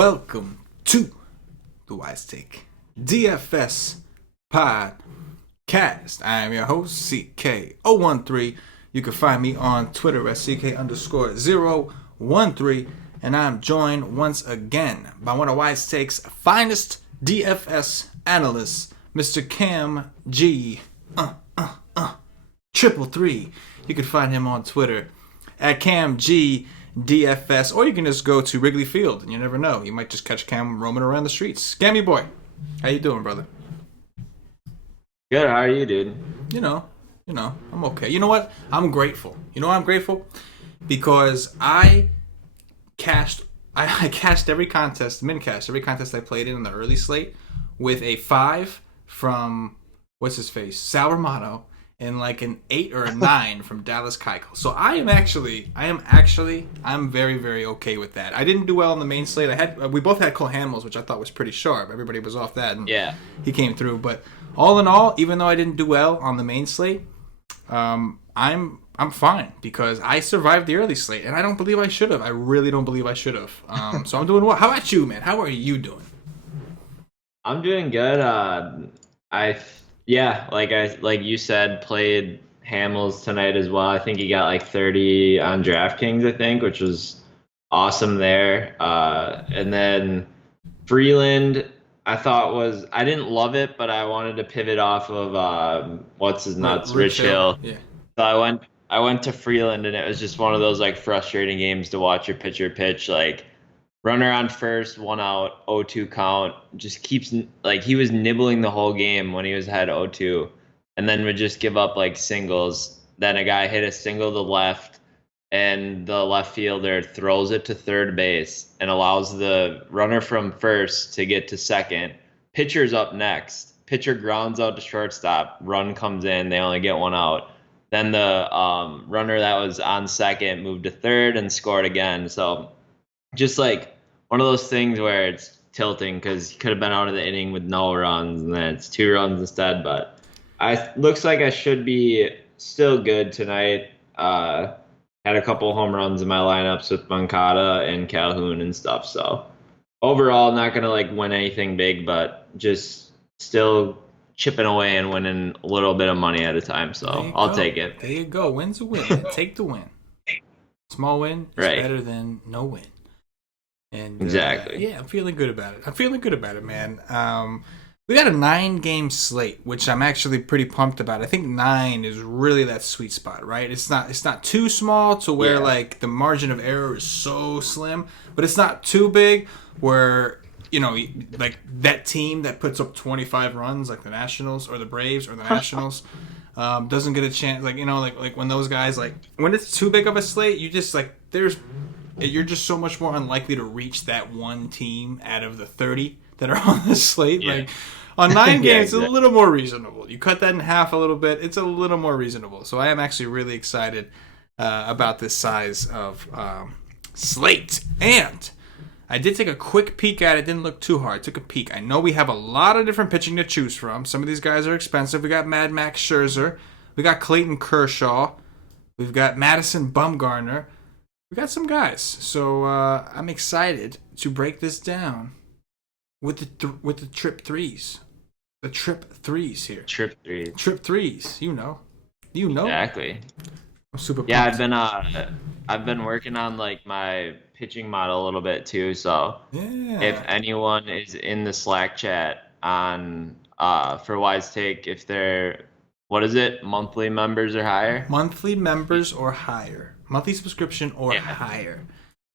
welcome to the Wise Take DFS podcast. I am your host, CK013. You can find me on Twitter at CK_013. And I'm joined once again by one of Wise Take's finest DFS analysts, Mr. KamG333. You can find him on Twitter at CamG333, or you can just go to Wrigley Field, and you never know. You might just catch Cam roaming around the streets. Cammy boy, how you doing, brother? Good, how are you, dude? You know, I'm okay. You know what? I'm grateful. You know why I'm grateful? Because I cashed every contest, every contest I played in the early slate with a 5 from, what's his face, Sal Romano, and like an 8 or a 9 from Dallas Keuchel. So I'm very, very okay with that. I didn't do well on the main slate. We both had Cole Hamels, which I thought was pretty sharp. Everybody was off that, and he came through. But all in all, even though I didn't do well on the main slate, I'm fine because I survived the early slate, and I don't believe I should have. I really don't believe I should have. So I'm doing well. How about you, man? How are you doing? I'm doing good. Like you said, played Hamels tonight as well. I think he got like 30 on DraftKings, I think, which was awesome there. And then Freeland, I didn't love it, but I wanted to pivot off of Rich Hill. Yeah. So I went to Freeland, and it was just one of those like frustrating games to watch your pitcher pitch. Like runner on first, 1 out, 0-2 count. Just keeps like he was nibbling the whole game when he was ahead 0-2, and then would just give up like singles. Then a guy hit a single to left, and the left fielder throws it to third base and allows the runner from first to get to second. Pitcher's up next. Pitcher grounds out to shortstop. Run comes in. They only get 1 out. Then the runner that was on second moved to third and scored again. So just like one of those things where it's tilting because you could have been out of the inning with no runs, and then it's 2 runs instead. But looks like I should be still good tonight. Had a couple home runs in my lineups with Moncada and Calhoun and stuff. So overall, not going to like win anything big, but just still chipping away and winning a little bit of money at a time. So I'll take it. There you go. Win's a win. Man. Take the win. Small win is better than no win. And exactly. I'm feeling good about it. Man. We got a 9-game slate, which I'm actually pretty pumped about. I think 9 is really that sweet spot, right? It's not too small to where like the margin of error is so slim, but it's not too big where, you know, like that team that puts up 25 runs, like the Nationals or the Braves or the Nationals, doesn't get a chance. Like, you know, like when those guys, like when it's too big of a slate, you just like you're just so much more unlikely to reach that one team out of the 30 that are on the slate. Yeah. Like on 9 games, exactly. It's a little more reasonable. You cut that in half a little bit, it's a little more reasonable. So I am actually really excited about this size of slate. And I did take a quick peek at it. Didn't look too hard. Took a peek. I know we have a lot of different pitching to choose from. Some of these guys are expensive. We got Mad Max Scherzer. We got Clayton Kershaw. We've got Madison Bumgarner. We got some guys. So I'm excited to break this down with the trip threes. The trip threes here. Trip threes. You know. Exactly. I'm super pumped. Yeah, I've been working on like my pitching model a little bit too. So if anyone is in the Slack chat on for Wise Take, if they're monthly members or higher? Monthly members or higher. Monthly subscription or higher.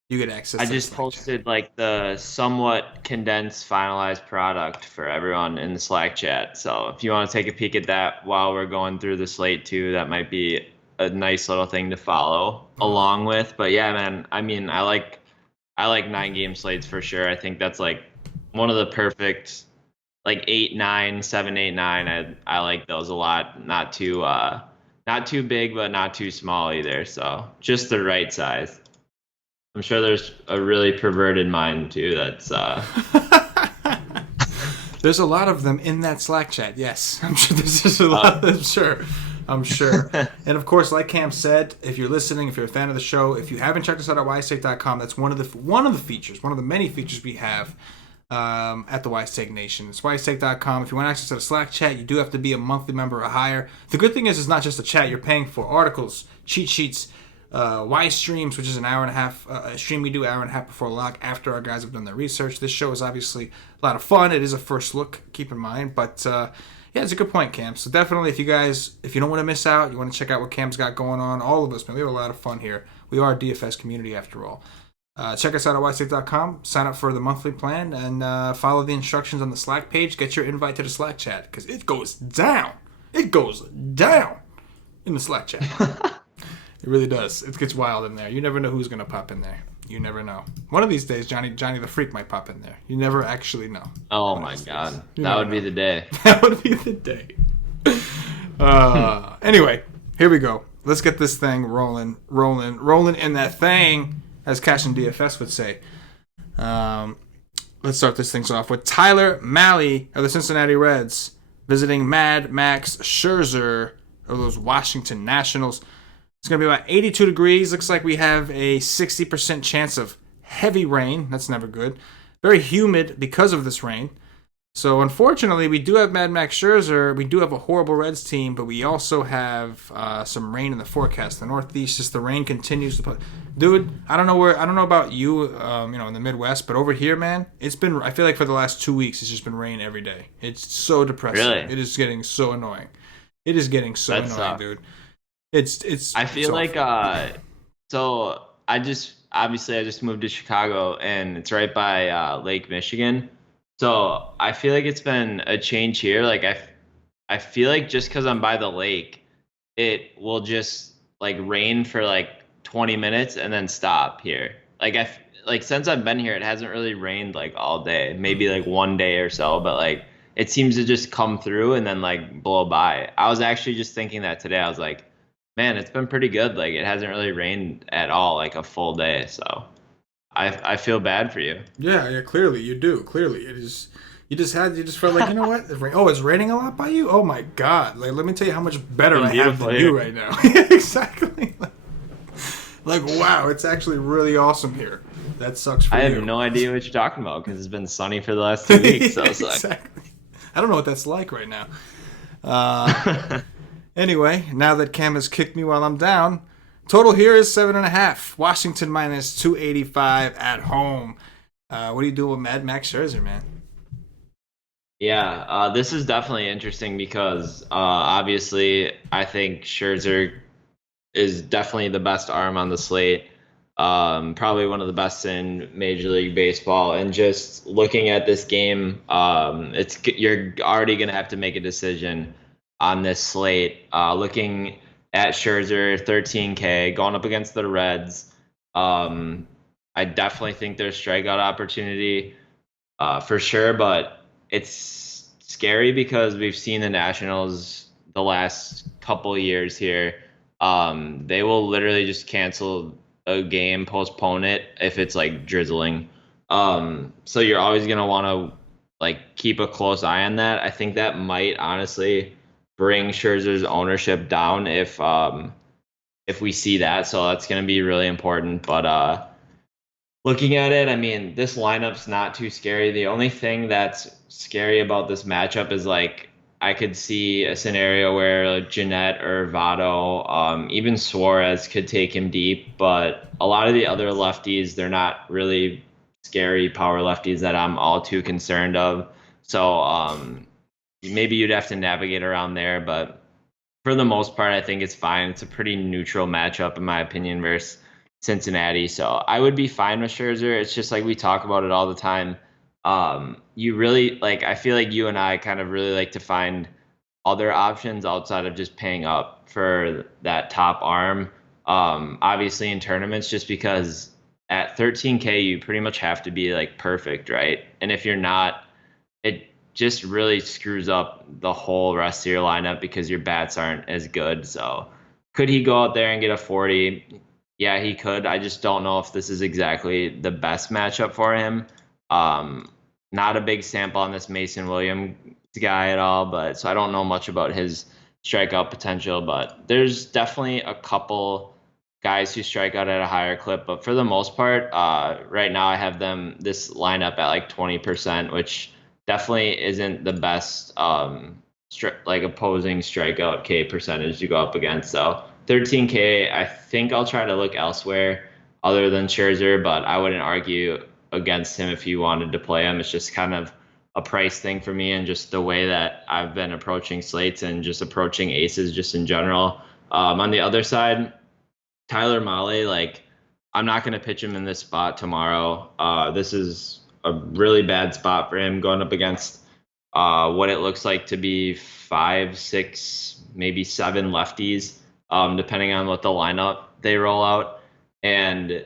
You get access. I just posted like the somewhat condensed finalized product for everyone in the Slack chat. So if you want to take a peek at that while we're going through the slate too, that might be a nice little thing to follow along with. But yeah, man, I mean, I like 9-game slates for sure. I think that's like one of the perfect like 8-9, 7-8-9. I like those a lot. Not too big, but not too small either. So just the right size. I'm sure there's a really perverted mind too. That's there's a lot of them in that Slack chat. Yes, I'm sure there's just a lot. I'm sure. I'm sure. And of course, like Cam said, if you're listening, if you're a fan of the show, if you haven't checked us out at ysake.com, that's one of the features, one of the many features we have at the Ysake Nation. It's ysake.com. If you want access to the Slack chat, you do have to be a monthly member or higher. The good thing is it's not just a chat you're paying for. Articles, cheat sheets, Y streams, which is an hour and a half, a stream we do hour and a half before lock after our guys have done their research. This show is obviously a lot of fun. It is a first look, keep in mind. But yeah, it's a good point, Cam. So definitely, if you don't want to miss out, you want to check out what Cam's got going on, all of us, man, we have a lot of fun here. We are a DFS community after all. Check us out at ysake.com, sign up for the monthly plan, and follow the instructions on the Slack page. Get your invite to the Slack chat, because it goes down. It goes down in the Slack chat. It really does. It gets wild in there. You never know who's going to pop in there. You never know. One of these days, Johnny the Freak might pop in there. You never actually know. Oh, my God. That would be the day. That would be the day. Anyway, here we go. Let's get this thing rolling in that thing, as Cash and DFS would say. Let's start this thing off with Tyler Mahle of the Cincinnati Reds visiting Mad Max Scherzer of those Washington Nationals. It's going to be about 82 degrees. Looks like we have a 60% chance of heavy rain. That's never good. Very humid because of this rain. So, unfortunately, we do have Mad Max Scherzer. We do have a horrible Reds team, but we also have some rain in the forecast. The Northeast, just the rain continues to put. Dude, I don't know about you, in the Midwest, but over here, man, it's been. I feel like for the last 2 weeks, it's just been rain every day. It's so depressing. Really? It is getting so annoying. It is getting so annoying, dude. It's. I feel like so I just moved to Chicago, and it's right by Lake Michigan. So I feel like it's been a change here. Like I feel like just because I'm by the lake, it will just like rain for like 20 minutes and then stop here. Like since I've been here, it hasn't really rained like all day. Maybe like one day or so, but like it seems to just come through and then like blow by. I was actually just thinking that today. I was like, man, it's been pretty good. Like it hasn't really rained at all, like a full day. So I feel bad for you. Yeah, clearly you do. Clearly, it is. You just felt like, you know what? Oh, it's raining a lot by you. Oh my God! Like, let me tell you how much better I have than you right now. Exactly. Like, wow, it's actually really awesome here. That sucks for you. I have no idea what you're talking about because it's been sunny for the last 2 weeks. So it's exactly. I don't know what that's like right now. Anyway, now that Cam has kicked me while I'm down. Total here is 7.5. Washington minus 285 at home. What do you do with Mad Max Scherzer, man? Yeah, this is definitely interesting because obviously I think Scherzer is definitely the best arm on the slate. Probably one of the best in Major League Baseball. And just looking at this game, you're already going to have to make a decision on this slate. Looking at Scherzer, 13K, going up against the Reds. I definitely think there's strikeout opportunity for sure, but it's scary because we've seen the Nationals the last couple of years here. They will literally just cancel a game, postpone it if it's like drizzling. So you're always going to want to like keep a close eye on that. I think that might honestly bring Scherzer's ownership down if we see that. So that's going to be really important. But looking at it, I mean, this lineup's not too scary. The only thing that's scary about this matchup is like I could see a scenario where like, Jeanette or Votto, even Suarez could take him deep. But a lot of the other lefties, they're not really scary power lefties that I'm all too concerned of. So maybe you'd have to navigate around there, but for the most part, I think it's fine. It's a pretty neutral matchup, in my opinion, versus Cincinnati. So I would be fine with Scherzer. It's just like we talk about it all the time. You really like, I feel like you and I kind of really like to find other options outside of just paying up for that top arm. Obviously in tournaments, just because at 13K, you pretty much have to be like perfect, right? And if you're not, it just really screws up the whole rest of your lineup because your bats aren't as good. So could he go out there and get a 40? Yeah, he could. I just don't know if this is exactly the best matchup for him. Not a big sample on this Mason Williams guy at all, but so I don't know much about his strikeout potential, but there's definitely a couple guys who strike out at a higher clip. But for the most part, right now I have this lineup at like 20%, which definitely isn't the best like opposing strikeout K percentage to go up against. So 13K, I think I'll try to look elsewhere other than Scherzer, but I wouldn't argue against him if you wanted to play him. It's just kind of a price thing for me and just the way that I've been approaching slates and just approaching aces just in general. On the other side, Tyler Mahle, like I'm not going to pitch him in this spot tomorrow. This is a really bad spot for him going up against what it looks like to be 5, 6, maybe 7 lefties, depending on what the lineup they roll out. And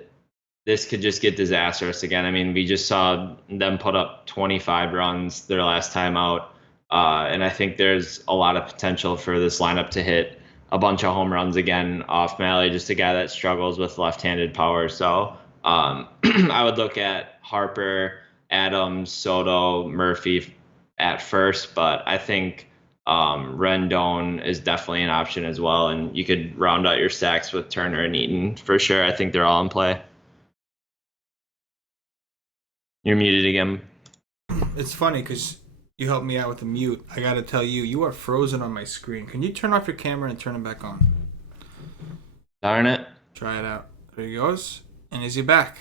this could just get disastrous again. I mean, we just saw them put up 25 runs their last time out. And I think there's a lot of potential for this lineup to hit a bunch of home runs again off Mahle, just a guy that struggles with left-handed power. So I would look at Harper, Adams, Soto, Murphy at first, but I think Rendon is definitely an option as well. And you could round out your stacks with Turner and Eaton for sure. I think they're all in play. You're muted again. It's funny because you helped me out with the mute. I got to tell you, you are frozen on my screen. Can you turn off your camera and turn it back on? Darn it. Try it out. There he goes. And is he back?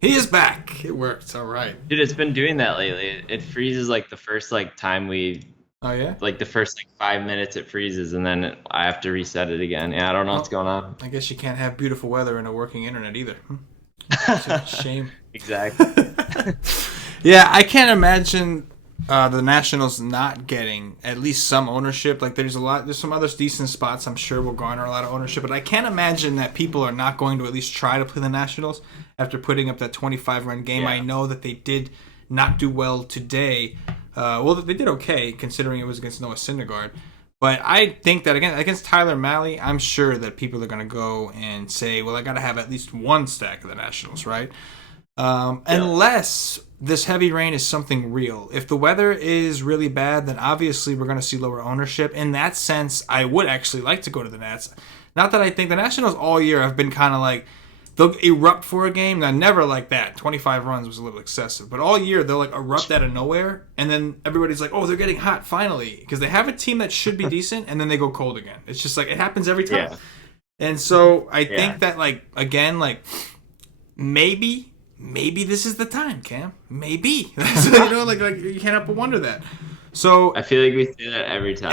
He is back. It worked. All right. Dude, it's been doing that lately. It freezes like the first time we... Oh, yeah? Like the first 5 minutes it freezes and then I have to reset it again. Yeah, I don't know what's going on. I guess you can't have beautiful weather and a working internet either. It's a shame. Exactly. Yeah, I can't imagine the Nationals not getting at least some ownership. Like there's some other decent spots I'm sure will garner a lot of ownership, but I can't imagine that people are not going to at least try to play the Nationals after putting up that 25-run game. Yeah. I know that they did not do well today. Well, they did okay considering it was against Noah Syndergaard. But I think that against Tyler Mahle, I'm sure that people are going to go and say, well, I got to have at least one stack of the Nationals, right? Unless this heavy rain is something real. If the weather is really bad, then obviously we're going to see lower ownership. In that sense, I would actually like to go to the Nats. Not that I think the Nationals all year have been kind of like, they'll erupt for a game. Now, never like that. 25 runs was a little excessive. But all year, they'll like erupt out of nowhere. And then everybody's like, oh, they're getting hot finally. Because they have a team that should be decent, and then they go cold again. It's just like, it happens every time. Yeah. And so I think that, like, again, like, maybe this is the time, Cam. Maybe. Like you can't help but wonder that. So I feel like we say that every time.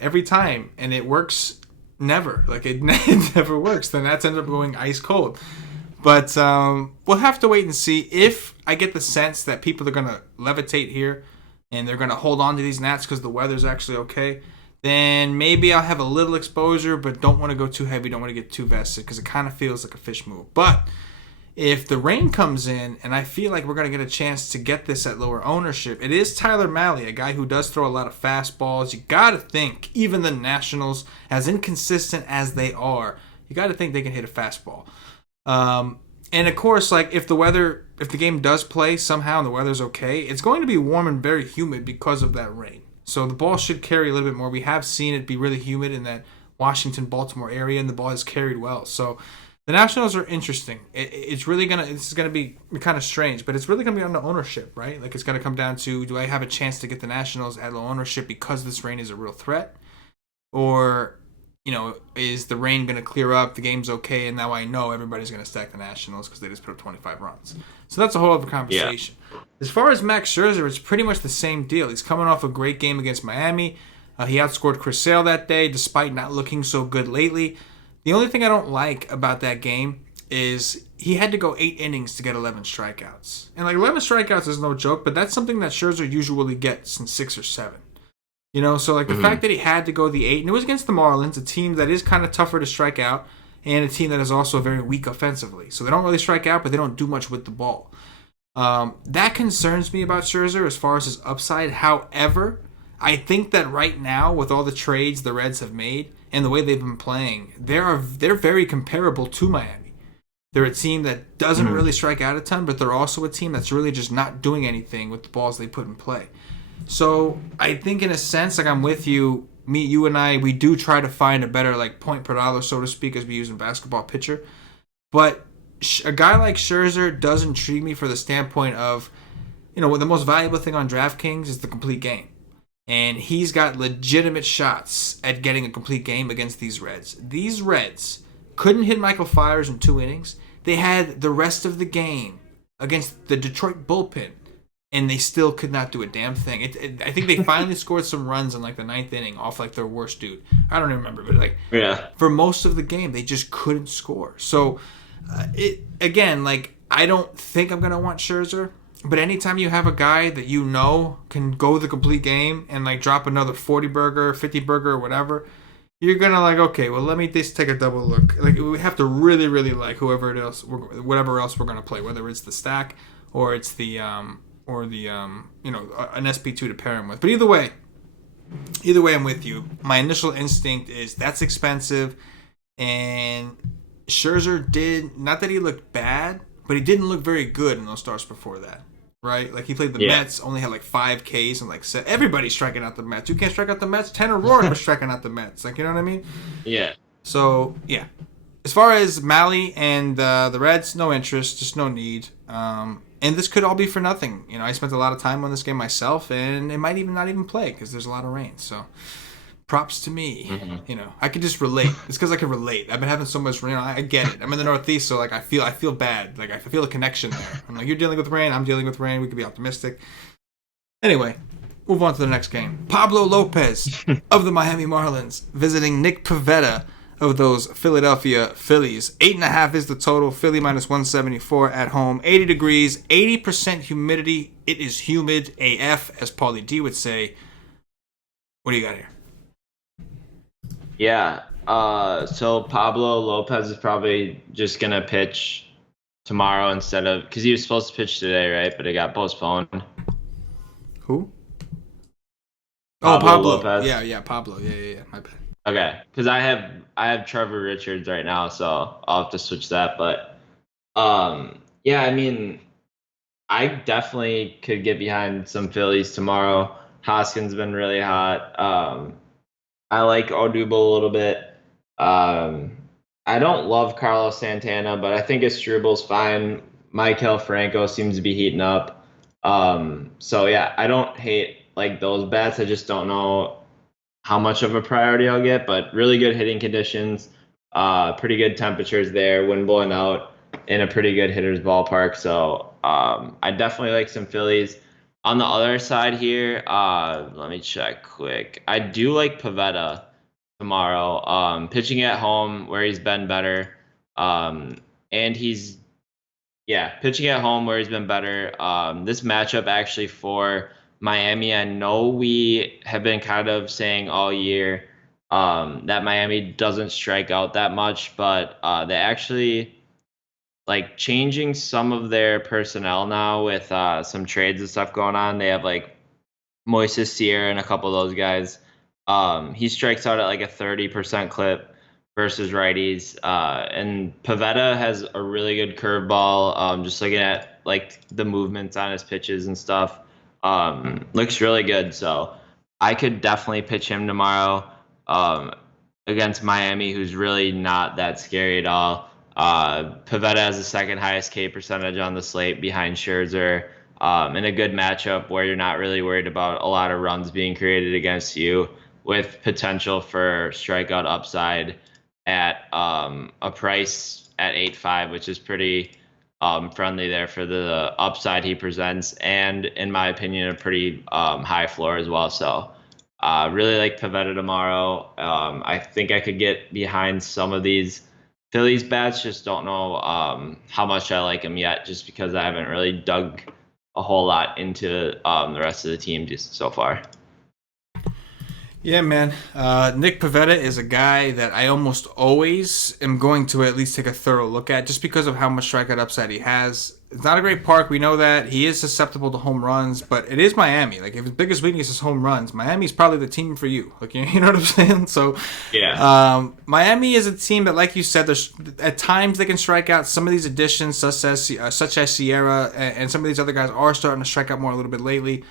Every time. And it works never. Like, it never works. The Nats end up going ice cold. But we'll have to wait and see. If I get the sense that people are going to levitate here and they're going to hold on to these Nats because the weather's actually okay, then maybe I'll have a little exposure, but don't want to go too heavy, don't want to get too vested because it kind of feels like a fish move. But if the rain comes in and I feel like we're going to get a chance to get this at lower ownership, it is Tyler Mahle, a guy who does throw a lot of fastballs. You got to think, even the Nationals, as inconsistent as they are, you got to think they can hit a fastball. And of course, like if the game does play somehow and the weather's okay, it's going to be warm and very humid because of that rain. So the ball should carry a little bit more. We have seen it be really humid in that Washington-Baltimore area, and the ball has carried well. So the Nationals are interesting. It's gonna be kind of strange, but it's really gonna be on the ownership, right? Like it's gonna come down to, do I have a chance to get the Nationals at low ownership because this rain is a real threat, or is the rain gonna clear up? The game's okay, and now I know everybody's gonna stack the Nationals because they just put up 25 runs. So that's a whole other conversation. Yeah. As far as Max Scherzer, it's pretty much the same deal. He's coming off a great game against Miami. He outscored Chris Sale that day, despite not looking so good lately. The only thing I don't like about that game is he had to go 8 innings to get 11 strikeouts. And like 11 strikeouts is no joke, but that's something that Scherzer usually gets in 6 or 7. So like the fact that he had to go the 8, and it was against the Marlins, a team that is kind of tougher to strike out, and a team that is also very weak offensively. So they don't really strike out, but they don't do much with the ball. That concerns me about Scherzer as far as his upside. However, I think that right now, with all the trades the Reds have made and the way they've been playing, they're very comparable to Miami. They're a team that doesn't really strike out a ton, but they're also a team that's really just not doing anything with the balls they put in play. So I think in a sense, like I'm with you, you and I, we do try to find a better like point per dollar, so to speak, as we use in basketball pitcher. But a guy like Scherzer does intrigue me for the standpoint of, the most valuable thing on DraftKings is the complete game. And he's got legitimate shots at getting a complete game against these Reds. These Reds couldn't hit Michael Fiers in 2 innings. They had the rest of the game against the Detroit bullpen, and they still could not do a damn thing. I think they finally scored some runs in like the 9th inning off like their worst dude. I don't even remember, but like for most of the game, they just couldn't score. So again, like I don't think I'm gonna want Scherzer. But anytime you have a guy that can go the complete game and like drop another 40 burger, 50 burger, or whatever, you're gonna like, okay, well let me just take a double look. Like we have to really, really like whatever else we're gonna play, whether it's the stack or it's the an SP2 to pair him with. But either way, I'm with you. My initial instinct is that's expensive, and Scherzer did not that he looked bad, but he didn't look very good in those starts before that. Right? Like, he played the Mets, only had like 5 Ks and like everybody's striking out the Mets. You can't strike out the Mets? Tanner Roark was striking out the Mets. Like, you know what I mean? Yeah. So, yeah. As far as Mally and the Reds, no interest, just no need. And this could all be for nothing. I spent a lot of time on this game myself, and it might even not even play because there's a lot of rain. So, props to me. Mm-hmm. I could just relate. It's because I can relate. I've been having so much rain. I get it. I'm in the Northeast, so like I feel bad. Like I feel a connection there. I'm like, you're dealing with rain. I'm dealing with rain. We could be optimistic. Anyway, move on to the next game. Pablo Lopez of the Miami Marlins visiting Nick Pivetta of those Philadelphia Phillies. 8.5 is the total. Philly minus 174 at home. 80 degrees. 80% humidity. It is humid AF, as Paulie D would say. What do you got here? Yeah, so Pablo Lopez is probably just going to pitch tomorrow instead of... Because he was supposed to pitch today, right? But it got postponed. Who? Pablo Lopez. Yeah, Pablo. Yeah, my bad. Okay, because I have Trevor Richards right now, so I'll have to switch that. But, yeah, I mean, I definitely could get behind some Phillies tomorrow. Hoskins been really hot. I like Odubel a little bit. I don't love Carlos Santana, but I think Astrubal's fine. Maikel Franco seems to be heating up. So yeah, I don't hate like those bats. I just don't know how much of a priority I'll get, but really good hitting conditions, pretty good temperatures there, wind blowing out in a pretty good hitter's ballpark. So I definitely like some Phillies. On the other side here, let me check quick. I do like Pivetta tomorrow. Pitching at home where he's been better. Pitching at home where he's been better. This matchup actually for Miami, I know we have been kind of saying all year that Miami doesn't strike out that much, but they actually... like changing some of their personnel now with some trades and stuff going on. They have like Moises Sierra and a couple of those guys. He strikes out at like a 30% clip versus righties. And Pivetta has a really good curveball. Just looking at like the movements on his pitches and stuff. Looks really good. So I could definitely pitch him tomorrow against Miami, who's really not that scary at all. Pivetta has the second highest K percentage on the slate behind Scherzer, in a good matchup where you're not really worried about a lot of runs being created against you, with potential for strikeout upside at a price at 8.5, which is pretty friendly there for the upside he presents, and in my opinion a pretty high floor as well. So really like Pivetta tomorrow. I think I could get behind some of these Phillies bats, just don't know how much I like them yet, just because I haven't really dug a whole lot into the rest of the team just so far. Yeah, man. Nick Pivetta is a guy that I almost always am going to at least take a thorough look at, just because of how much strikeout upside he has. It's not a great park. We know that. He is susceptible to home runs, but it is Miami. Like, if his biggest weakness is home runs, Miami's probably the team for you. Like, you know what I'm saying? So, yeah. Miami is a team that, like you said, there's at times they can strike out. Some of these additions, such as Sierra and some of these other guys, are starting to strike out more a little bit lately.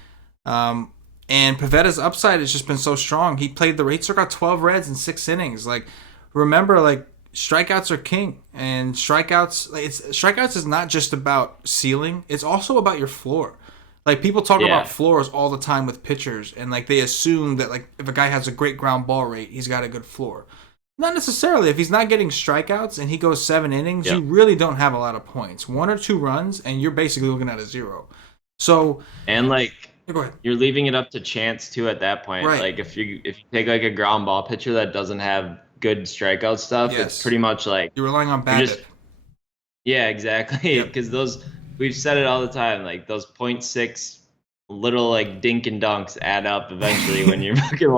And Pavetta's upside has just been so strong. He struck out 12 Reds in 6 innings. Like, remember, like, strikeouts are king, and strikeouts is not just about ceiling. It's also about your floor. Like, people talk about floors all the time with pitchers, and like they assume that like if a guy has a great ground ball rate, he's got a good floor. Not necessarily. If he's not getting strikeouts and he goes 7 innings, you really don't have a lot of points. 1 or 2 runs, and you're basically looking at a 0. So and like go ahead. You're leaving it up to chance too at that point. Right. Like if you take like a ground ball pitcher that doesn't have good strikeout stuff, it's pretty much like you're relying on BABIP. Yeah, exactly. Because we've said it all the time. Like those 0.6 little like dink and dunks add up eventually when you're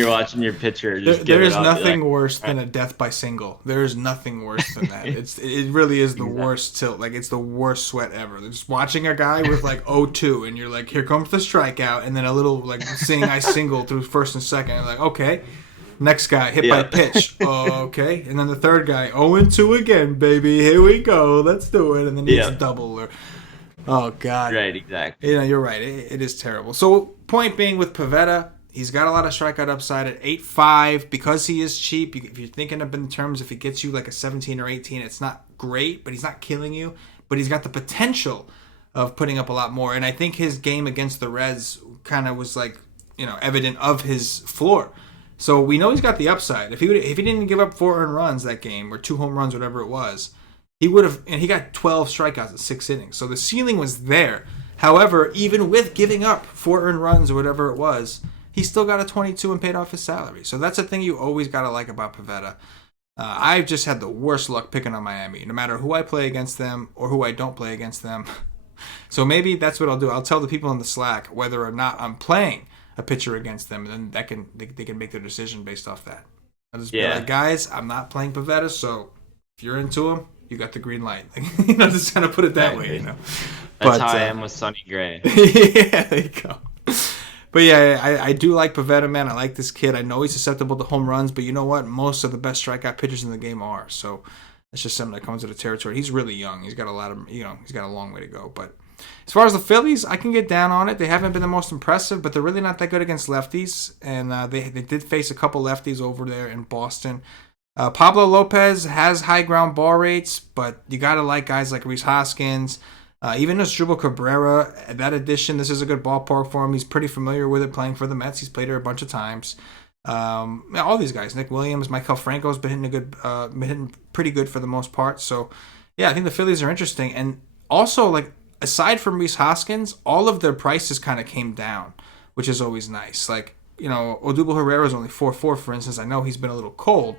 watching your pitcher. There is nothing worse than a death by single. There is nothing worse than that. It really is the worst tilt. Like it's the worst sweat ever. Just watching a guy with like 0-2 and you're like, here comes the strikeout, and then a little like seeing I single through first and second. And like, okay. Next guy hit by pitch. Okay. And then the third guy 0-2 again, baby. Here we go. Let's do it. And then it's a double or oh, God. Right, exactly. You're right. It is terrible. So, point being with Pivetta, he's got a lot of strikeout upside at 8.5 because he is cheap. If you're thinking of in terms, if he gets you like a 17 or 18, it's not great, but he's not killing you. But he's got the potential of putting up a lot more. And I think his game against the Reds kind of was like, evident of his floor. So, we know he's got the upside. If he didn't give up 4 earned runs that game or 2 home runs, whatever it was, he would have, and he got 12 strikeouts in 6 innings. So the ceiling was there. However, even with giving up 4 earned runs or whatever it was, he still got a 22 and paid off his salary. So that's a thing you always got to like about Pivetta. I've just had the worst luck picking on Miami, no matter who I play against them or who I don't play against them. So maybe that's what I'll do. I'll tell the people in the Slack whether or not I'm playing a pitcher against them, and then they can make their decision based off that. I'll just be like, guys, I'm not playing Pivetta, so if you're into him, you got the green light. Just kind of put it that way, That's how I am with Sonny Gray. Yeah, there you go. But yeah, I do like Pivetta, man. I like this kid. I know he's susceptible to home runs, but you know what? Most of the best strikeout pitchers in the game are. So that's just something that comes with the territory. He's really young. He's got a lot of, he's got a long way to go. But as far as the Phillies, I can get down on it. They haven't been the most impressive, but they're really not that good against lefties. And they did face a couple lefties over there in Boston. Pablo Lopez has high ground ball rates, but you got to like guys like Rhys Hoskins. Even Asdrubal Cabrera, that addition, this is a good ballpark for him. He's pretty familiar with it playing for the Mets. He's played here a bunch of times. All these guys, Nick Williams, Maikel Franco's been hitting pretty good for the most part. So, yeah, I think the Phillies are interesting. And also, like, aside from Rhys Hoskins, all of their prices kind of came down, which is always nice. Like, Odubel Herrera's only 4.4, for instance. I know he's been a little cold.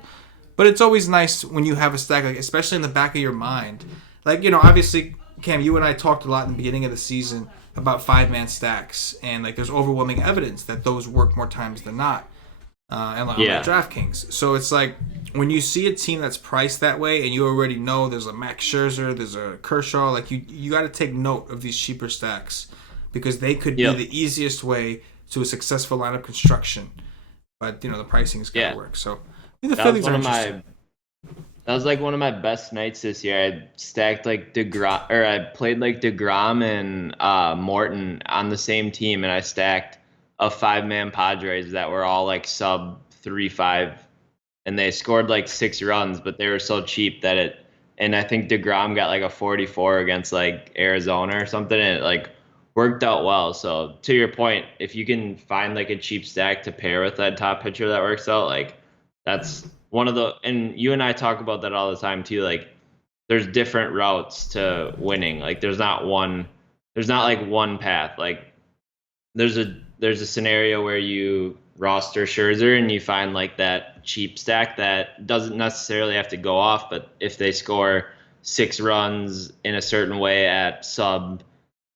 But it's always nice when you have a stack, like, especially in the back of your mind. Like, obviously, Cam, you and I talked a lot in the beginning of the season about 5-man stacks. And, like, there's overwhelming evidence that those work more times than not on DraftKings. So it's like when you see a team that's priced that way and you already know there's a Max Scherzer, there's a Kershaw, like, you got to take note of these cheaper stacks because they could be the easiest way to a successful lineup construction. But, the pricing's got to work. So that was like one of my best nights this year. I stacked like DeGrom, or I played like DeGrom and Morton on the same team, and I stacked a 5-man Padres that were all like sub 3.5, and they scored like 6 runs, but they were so cheap that and I think DeGrom got like a 44 against like Arizona or something, and it like worked out well. So to your point, if you can find like a cheap stack to pair with that top pitcher that works out, like that's one of the, and you and I talk about that all the time too. Like there's different routes to winning. Like there's not like one path. Like there's a scenario where you roster Scherzer and you find like that cheap stack that doesn't necessarily have to go off, but if they score 6 runs in a certain way at sub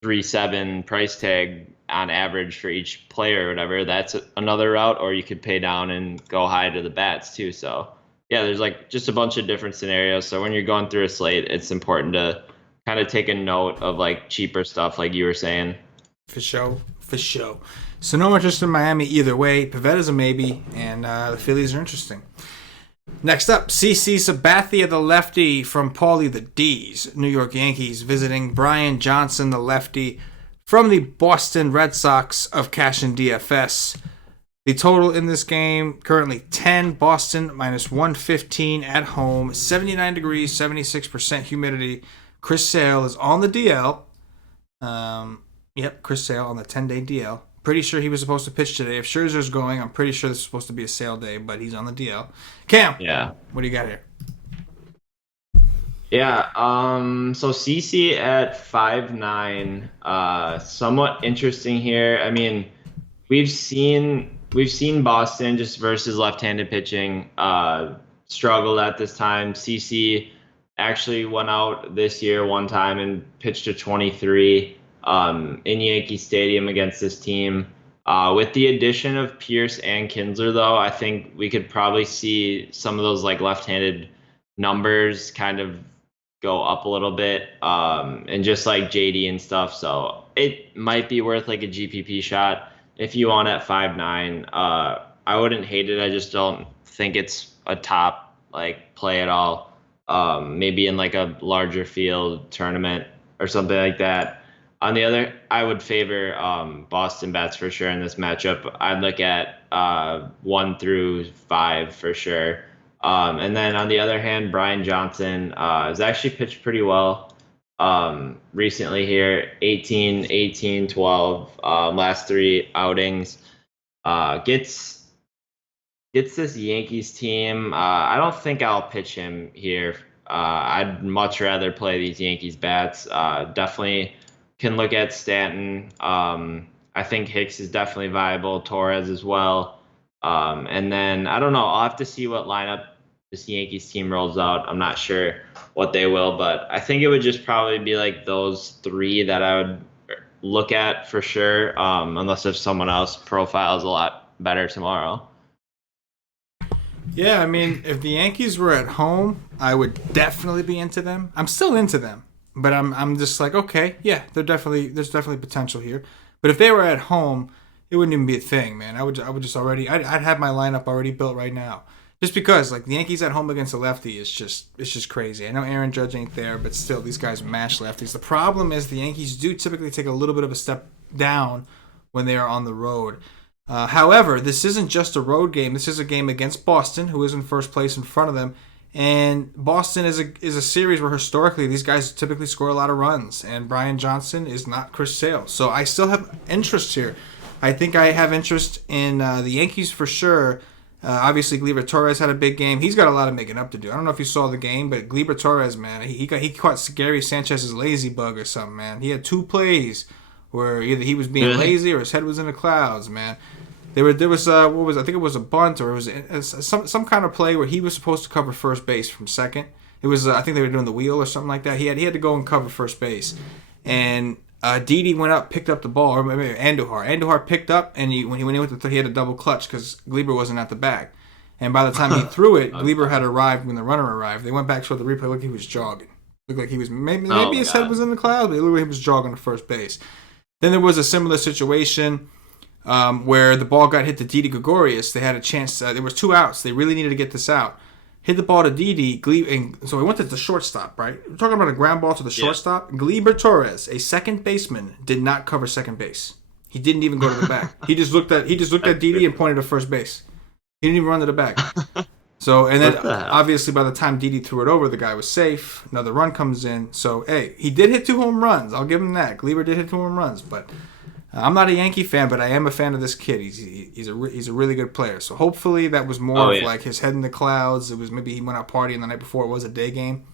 3.7 price tag on average for each player or whatever, that's another route. Or you could pay down and go high to the bats too. So yeah, there's like just a bunch of different scenarios. So when you're going through a slate, it's important to kind of take a note of like cheaper stuff, like you were saying. For sure. So no interest in Miami either way. Pavetta's a maybe, and the Phillies are interesting. Next up, CC Sabathia, the lefty from Paulie the D's, New York Yankees, visiting Brian Johnson, the lefty from the Boston Red Sox of Cash and DFS. The total in this game, currently 10, Boston minus 115 at home, 79 degrees, 76% humidity. Chris Sale is on the DL. Chris Sale on the 10-day DL. Pretty sure he was supposed to pitch today. If Scherzer's going, I'm pretty sure this is supposed to be a Sale day, but he's on the DL. Cam, what do you got here? Yeah, so CC at 5.9, somewhat interesting here. I mean, we've seen Boston just versus left-handed pitching struggled at this time. CC actually went out this year one time and pitched to 23 in Yankee Stadium against this team. With the addition of Pierce and Kinsler, though, I think we could probably see some of those like left-handed numbers kind of go up a little bit, and just like JD and stuff. So it might be worth like a GPP shot if you want at 5.9. I wouldn't hate it. I just don't think it's a top like play at all. Maybe in like a larger field tournament or something like that. On the other, I would favor Boston bets for sure in this matchup. I'd look at 1 through 5 for sure. And then on the other hand, Brian Johnson has actually pitched pretty well recently here. 18, 18, 12 last 3 outings. Gets this Yankees team. I don't think I'll pitch him here. I'd much rather play these Yankees bats. Definitely can look at Stanton. I think Hicks is definitely viable. Torres as well. And then, I don't know, I'll have to see what lineup this Yankees team rolls out. I'm not sure what they will, but I think it would just probably be like those 3 that I would look at for sure, unless if someone else profiles a lot better tomorrow. Yeah, I mean, if the Yankees were at home, I would definitely be into them. I'm still into them, but I'm just like, okay, yeah, there's definitely potential here. But if they were at home, it wouldn't even be a thing, man. I would just already, I'd have my lineup already built right now, just because like the Yankees at home against a lefty is just crazy. I know Aaron Judge ain't there, but still these guys mash lefties. The problem is the Yankees do typically take a little bit of a step down when they are on the road. However, this isn't just a road game. This is a game against Boston, who is in first place in front of them. And Boston is a series where historically these guys typically score a lot of runs. And Brian Johnson is not Chris Sale. So I still have interest here. I think I have interest in the Yankees for sure. Obviously, Gleyber Torres had a big game. He's got a lot of making up to do. I don't know if you saw the game, but Gleyber Torres, man, he caught Gary Sanchez's lazy bug or something, man. He had 2 plays where either he was being lazy or his head was in the clouds, man. There was I think it was a bunt or it was some kind of play where he was supposed to cover first base from second. It was I think they were doing the wheel or something like that. He had to go and cover first base, and Didi went up, picked up the ball, or maybe Andujar picked up, and when he went to third, he had a double clutch because Gleyber wasn't at the bag. And by the time he threw it, Gleyber had arrived when the runner arrived. They went back to the replay. Looked like he was jogging. Looked like he was maybe his head was in the clouds, but it looked like he was jogging to first base. Then there was a similar situation where the ball got hit to Didi Gregorius. They had a chance. There was 2 outs. They really needed to get this out. Hit the ball to Didi, and so he went to the shortstop, right? We're talking about a ground ball to the shortstop. Yeah. Gleyber Torres, a second baseman, did not cover second base. He didn't even go to the bag. He just looked at Didi and pointed to first base. He didn't even run to the bag. So, and then obviously by the time Didi threw it over, the guy was safe. Another run comes in. So, hey, he did hit 2 home runs. I'll give him that. Gleyber did hit 2 home runs, but I'm not a Yankee fan, but I am a fan of this kid. He's a really good player. So hopefully that was more of like his head in the clouds. It was maybe he went out partying the night before. It was a day game,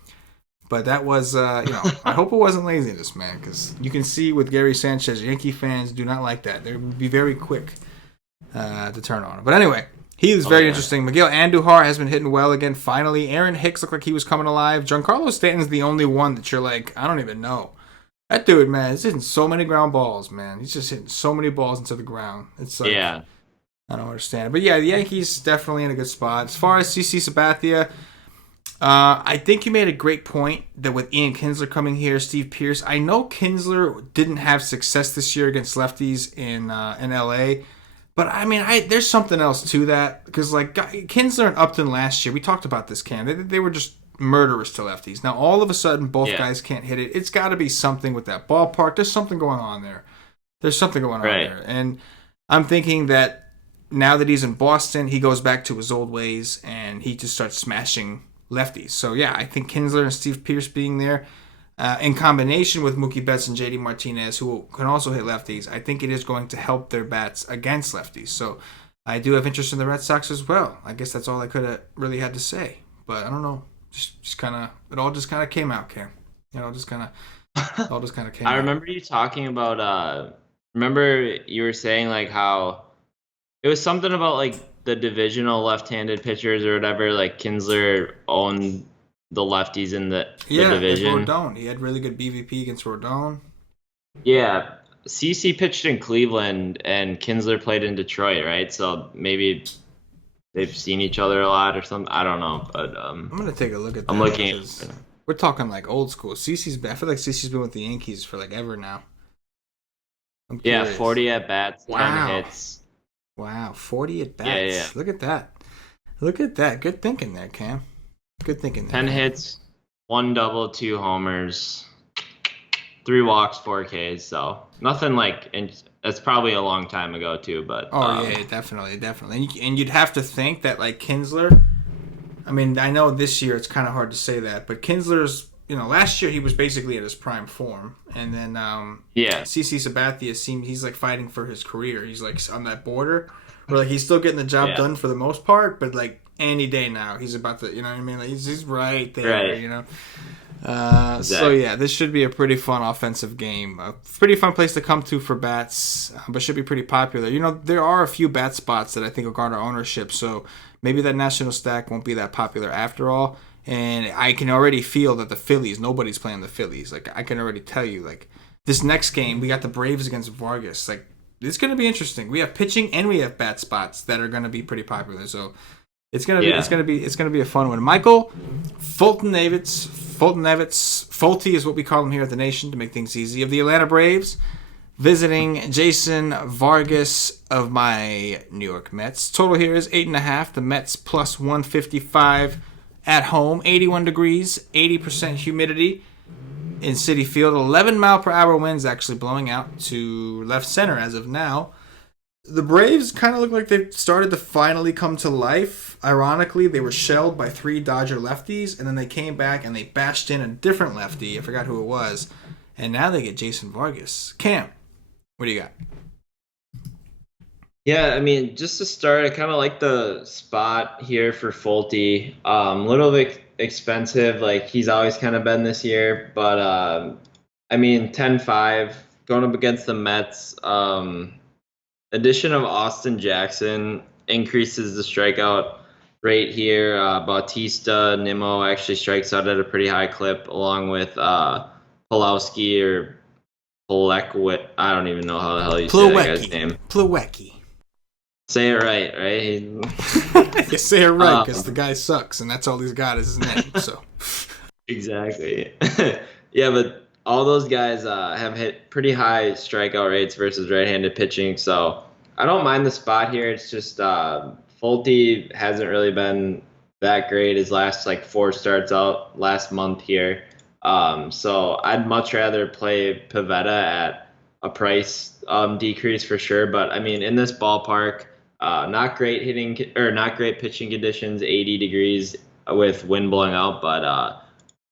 but that was I hope it wasn't laziness, man, because you can see with Gary Sanchez, Yankee fans do not like that. They would be very quick to turn on him. But anyway, he is very interesting. Miguel Andujar has been hitting well again. Finally, Aaron Hicks looked like he was coming alive. Giancarlo Stanton's the only one that you're like, I don't even know. That dude, man, he's hitting so many ground balls, man. He's just hitting so many balls into the ground. It's like, I don't understand. But yeah, the Yankees definitely in a good spot. As far as CC Sabathia, I think you made a great point that with Ian Kinsler coming here, Steve Pearce. I know Kinsler didn't have success this year against lefties in LA, but I mean, there's something else to that because like Kinsler and Upton last year, we talked about this, Cam. They were just murderous to lefties. Now all of a sudden both guys can't hit it. It's got to be something with that ballpark. There's something going on there. There's something going on Right. there. And I'm thinking that now that he's in Boston, he goes back to his old ways and he just starts smashing lefties. So, yeah, I think Kinsler and Steve Pearce being there in combination with Mookie Betts and JD Martinez, who can also hit lefties, I think it is going to help their bats against lefties. So, I do have interest in the Red Sox as well. I guess that's all I could have really had to say. But I don't know. Just kind of, it all just kind of came out, Cam. It all just kind of came I out. remember you talking about remember you were saying like how it was something about like the divisional left-handed pitchers or whatever, like Kinsler owned the lefties in the Yeah, against division. Rodon. He had really good BVP against Rodon. Yeah. CC pitched in Cleveland and Kinsler played in Detroit, right? So maybe they've seen each other a lot or something. I don't know, but I'm gonna take a look at that I'm looking because we're talking like old school. I feel like CC's been with the Yankees for like ever now. I'm yeah, curious. 40 at bats, 10 Wow. hits. Wow, 40 at bats. Yeah, yeah. Look at that. Look at that. Good thinking there, Cam. Good thinking there. 10 hits, 1 double, 2 homers, 3 walks, 4 Ks. So nothing like, and that's probably a long time ago too. But Oh yeah, definitely. And you'd have to think that like Kinsler. I mean, I know this year it's kind of hard to say that, but Kinsler's. Last year he was basically at his prime form, and then yeah, CC Sabathia seems he's like fighting for his career. He's like on that border, where like he's still getting the job done for the most part, but like any day now he's about to, you know what I mean? Like he's right there, right. Exactly. So yeah, this should be a pretty fun offensive game. A pretty fun place to come to for bats, but should be pretty popular. There are a few bat spots that I think will garner ownership, so maybe that national stack won't be that popular after all. And I can already feel that the Phillies, nobody's playing the Phillies. Like, I can already tell you, like, this next game, we got the Braves against Vargas. Like, it's going to be interesting. We have pitching and we have bat spots that are going to be pretty popular. So, it's going to be a fun one. Michael Fulton-Evans, Fulty is what we call him here at the Nation to make things easy, of the Atlanta Braves, visiting Jason Vargas of my New York Mets. Total here is 8.5. The Mets plus 155. At home, 81 degrees, 80% humidity in Citi Field. 11-mile-per-hour winds actually blowing out to left center as of now. The Braves kind of look like they've started to finally come to life. Ironically, they were shelled by 3 Dodger lefties, and then they came back and they bashed in a different lefty. I forgot who it was. And now they get Jason Vargas. Cam, what do you got? Yeah, I mean, just to start, I kind of like the spot here for Fulte. Little bit expensive, like he's always kind of been this year, but I mean, 10-5 going up against the Mets. Addition of Austin Jackson increases the strikeout rate here. Bautista Nimmo actually strikes out at a pretty high clip, along with Pulowski or Plewecki. I don't even know how the hell you say that guy's name. Plewecki. Say it right? You say it right because the guy sucks, and that's all he's got is his name. So exactly. Yeah, but all those guys have hit pretty high strikeout rates versus right-handed pitching, so I don't mind the spot here. It's just Fulte hasn't really been that great. His last 4 starts out last month here, so I'd much rather play Pivetta at a price decrease for sure. But I mean, in this ballpark. Not great pitching conditions, 80 degrees with wind blowing out, but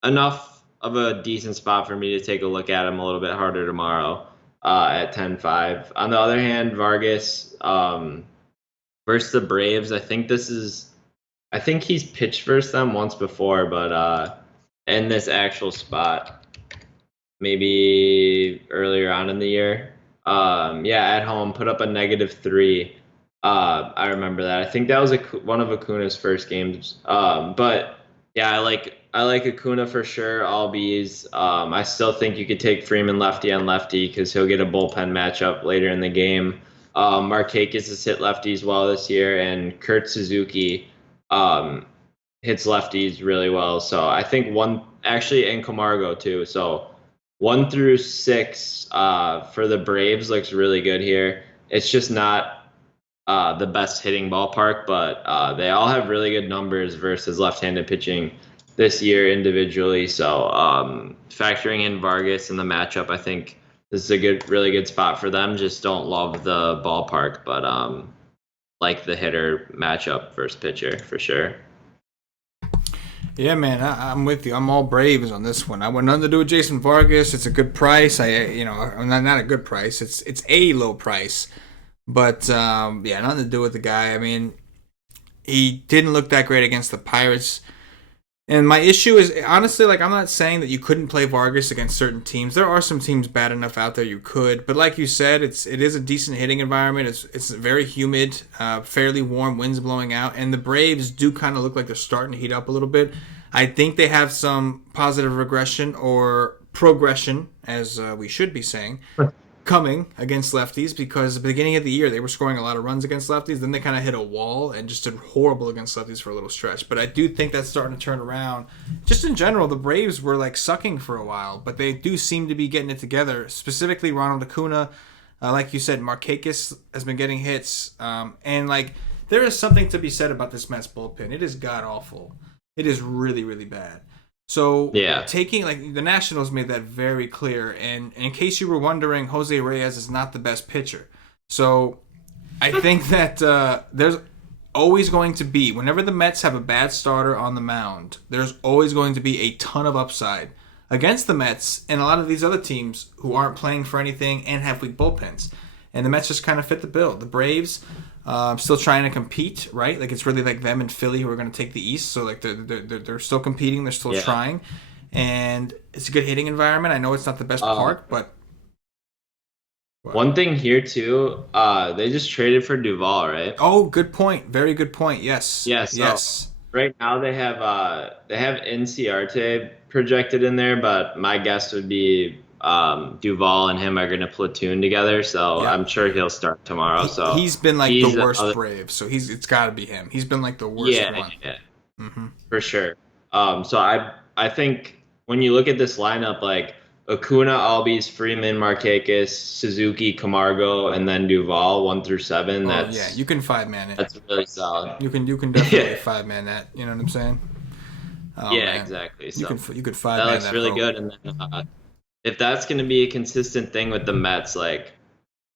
enough of a decent spot for me to take a look at him a little bit harder tomorrow at 10-5. On the other hand, Vargas versus the Braves, I think he's pitched versus them once before, but in this actual spot, maybe earlier on in the year. At home, put up a -3. I remember that. I think that was one of Acuna's first games. But yeah, I like Acuna for sure. All B's. I still think you could take Freeman lefty on lefty because he'll get a bullpen matchup later in the game. Markakis has hit lefties well this year, and Kurt Suzuki hits lefties really well. So I think and Camargo too. So 1 through 6 for the Braves looks really good here. It's just not the best hitting ballpark, but they all have really good numbers versus left-handed pitching this year individually. So factoring in Vargas in the matchup, I think this is a really good spot for them. Just don't love the ballpark, but like the hitter matchup versus pitcher for sure. Yeah, man, I'm with you. I'm all Braves on this one. I want nothing to do with Jason Vargas. It's a good price. Not a good price. It's a low price, but yeah, nothing to do with the guy. I mean, he didn't look that great against the Pirates. And my issue is, honestly, like, I'm not saying that you couldn't play Vargas against certain teams. There are some teams bad enough out there you could. But like you said, it is a decent hitting environment. It's very humid, fairly warm, winds blowing out. And the Braves do kind of look like they're starting to heat up a little bit. I think they have some positive regression or progression, as we should be saying, coming against lefties, because at the beginning of the year they were scoring a lot of runs against lefties. Then they kind of hit a wall and just did horrible against lefties for a little stretch. But I do think that's starting to turn around. Just in general, the Braves were like sucking for a while, but they do seem to be getting it together. Specifically, Ronald Acuna, like you said, Markakis has been getting hits, and like there is something to be said about this Mets bullpen. It is god awful. It is really, really bad. So taking, like, the Nationals made that very clear. And in case you were wondering, Jose Reyes is not the best pitcher. So I think that there's always going to be, whenever the Mets have a bad starter on the mound, there's always going to be a ton of upside against the Mets and a lot of these other teams who aren't playing for anything and have weak bullpens. And the Mets just kind of fit the bill. The Braves still trying to compete, right? Like, it's really like them and Philly who are going to take the East. So like they're still competing. They're still trying, and it's a good hitting environment. I know it's not the best park, but one thing here too, they just traded for Duvall, right? Oh, good point. Very good point. Yes. Yes. Yeah, yes. Right now they have NCarte projected in there, but my guess would be Duvall and him are going to platoon together, so I'm sure he'll start tomorrow. So he's been like the worst Brave, so it's got to be him. He's been like the worst one. Yeah, for sure. So I think when you look at this lineup, like Acuna, Albies, Freeman, Markakis, Suzuki, Camargo, and then Duvall 1 through 7. You can 5-man it. That's really solid. You can definitely 5-man that. You know what I'm saying? Exactly. So you could 5-man that. That looks really good, and then. If that's going to be a consistent thing with the Mets, like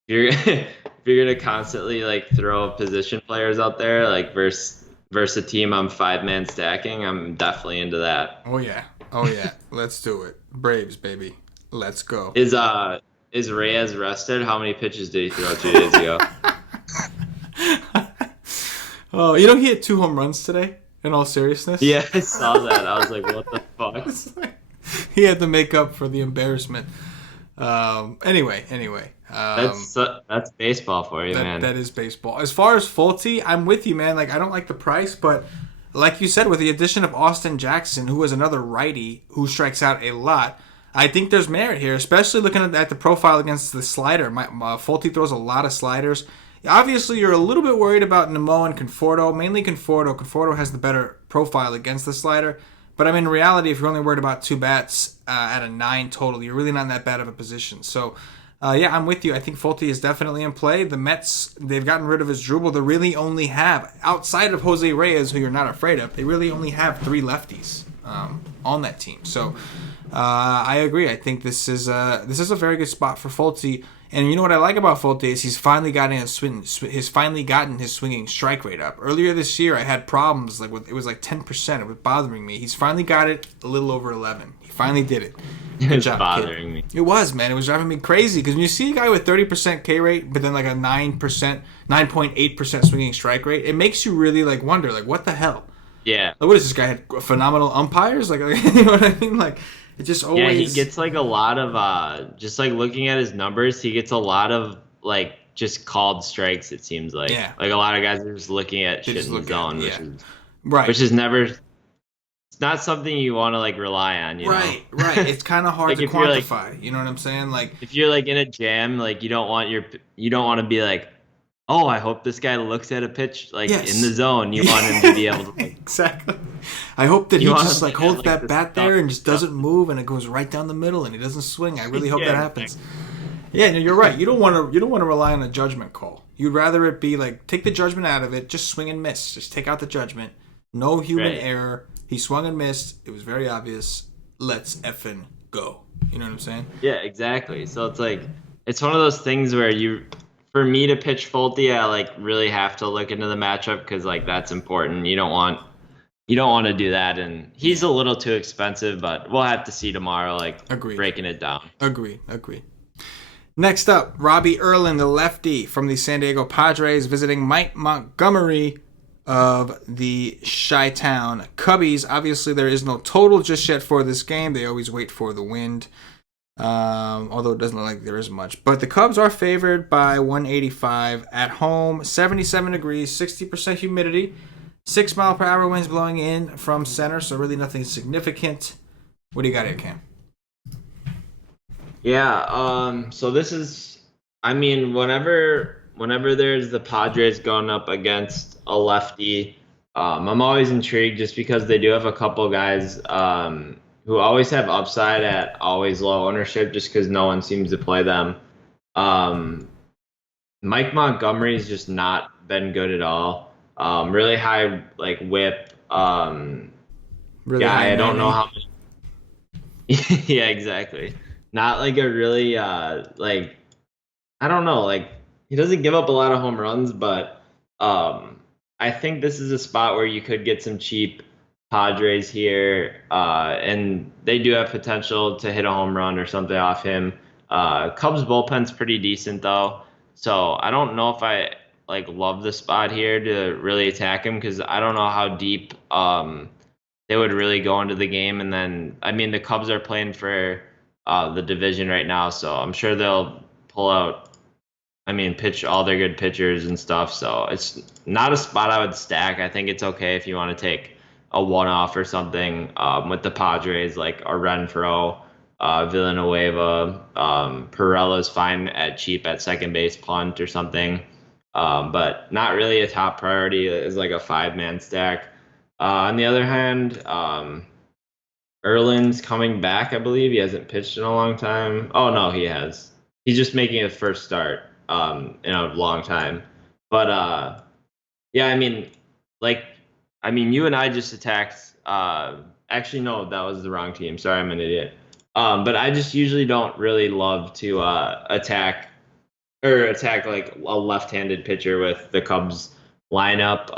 if you're going to constantly like throw position players out there, like versus a team I'm 5-man stacking, I'm definitely into that. Oh yeah, let's do it. Braves, baby, let's go. Is Reyes rested? How many pitches did he throw 2 days ago? Oh, he hit 2 home runs today. In all seriousness. Yeah, I saw that. I was like, what the fuck? He had to make up for the embarrassment. Anyway. That's baseball for you, man. That is baseball. As far as Fulte, I'm with you, man. Like, I don't like the price, but like you said, with the addition of Austin Jackson, who is another righty who strikes out a lot, I think there's merit here, especially looking at the profile against the slider. Fulte throws a lot of sliders. Obviously, you're a little bit worried about Nimmo and Conforto, mainly Conforto. Conforto has the better profile against the slider. But I mean, in reality, if you're only worried about 2 bats at a 9 total, you're really not in that bad of a position. So, I'm with you. I think Fulte is definitely in play. The Mets, they've gotten rid of his dribble. They really only have, outside of Jose Reyes, who you're not afraid of, they really only have 3 lefties on that team. So, I agree. I think this is a very good spot for Fulte. And you know what I like about Fulte is he's finally gotten his swinging strike rate up. Earlier this year, I had problems it was like 10%. It was bothering me. He's finally got it a little over 11. He finally did it. Good job, bothering me. It was, man. It was driving me crazy because when you see a guy with 30% K rate, but then like a 9.8% swinging strike rate, it makes you really like wonder, like, what the hell? Yeah. Like, what is this guy had phenomenal umpires? Like, you know what I mean? Like. It just always... Yeah, he gets like a lot of just like looking at his numbers, he gets a lot of like just called strikes, it seems like. Yeah. Like a lot of guys are just looking at shit in the zone, which is never, it's not something you want to like rely on, you know? Right. It's kind of hard like to quantify, you know what I'm saying? Like if you're like in a jam, like you don't want to be like, oh, I hope this guy looks at a pitch like in the zone. You want him to be able to exactly. I hope that he just like holds that bat there and just doesn't move and it goes right down the middle and he doesn't swing. I really hope that happens. Yeah, no, you're right. You don't want to rely on a judgment call. You'd rather it be like take the judgment out of it, just swing and miss. Just take out the judgment. No human error. He swung and missed. It was very obvious. Let's effing go. You know what I'm saying? Yeah, exactly. So it's like it's one of those things where for me to pitch Fulte, I like really have to look into the matchup because like that's important. You don't want to do that, and he's Yeah. a little too expensive, but we'll have to see tomorrow, like Agreed. breaking it down. Agree. Next up, Robbie Erlin, the lefty from the San Diego Padres, visiting Mike Montgomery of the Chi-Town Cubbies. Obviously, there is no total just yet for this game. They always wait for the wind, although it doesn't look like there is much. But the Cubs are favored by 185 at home, 77 degrees, 60% humidity, 6-mile-per-hour winds blowing in from center, so really nothing significant. What do you got here, Cam? Yeah, so this is, I mean, whenever there's the Padres going up against a lefty, I'm always intrigued just because they do have a couple guys who always have upside at always low ownership just because no one seems to play them. Um, Mike Montgomery's just not been good at all. Really high like whip. Really Guy, high I don't know Manny. how much. Yeah, exactly. Not like a really like I don't know, like he doesn't give up a lot of home runs, but I think this is a spot where you could get some cheap Padres here, and they do have potential to hit a home run or something off him. Cubs bullpen's pretty decent though, so I don't know if I like love the spot here to really attack him because I don't know how deep they would really go into the game. And then, I mean, the Cubs are playing for the division right now, so I'm sure they'll pull out, I mean, pitch all their good pitchers and stuff. So it's not a spot I would stack. I think it's okay if you want to take a one-off or something with the Padres, like a Renfroe, Villanueva. Perella's fine at cheap at second base punt or something, but not really a top priority as like a five-man stack. On the other hand, Erlin's coming back, I believe. He hasn't pitched in a long time. Oh, no, he has. He's just making his first start in a long time. But yeah, I mean, like, you and I just attacked. Actually, no, that was the wrong team. Sorry, I'm an idiot. But I just usually don't really love to attack like a left-handed pitcher with the Cubs lineup.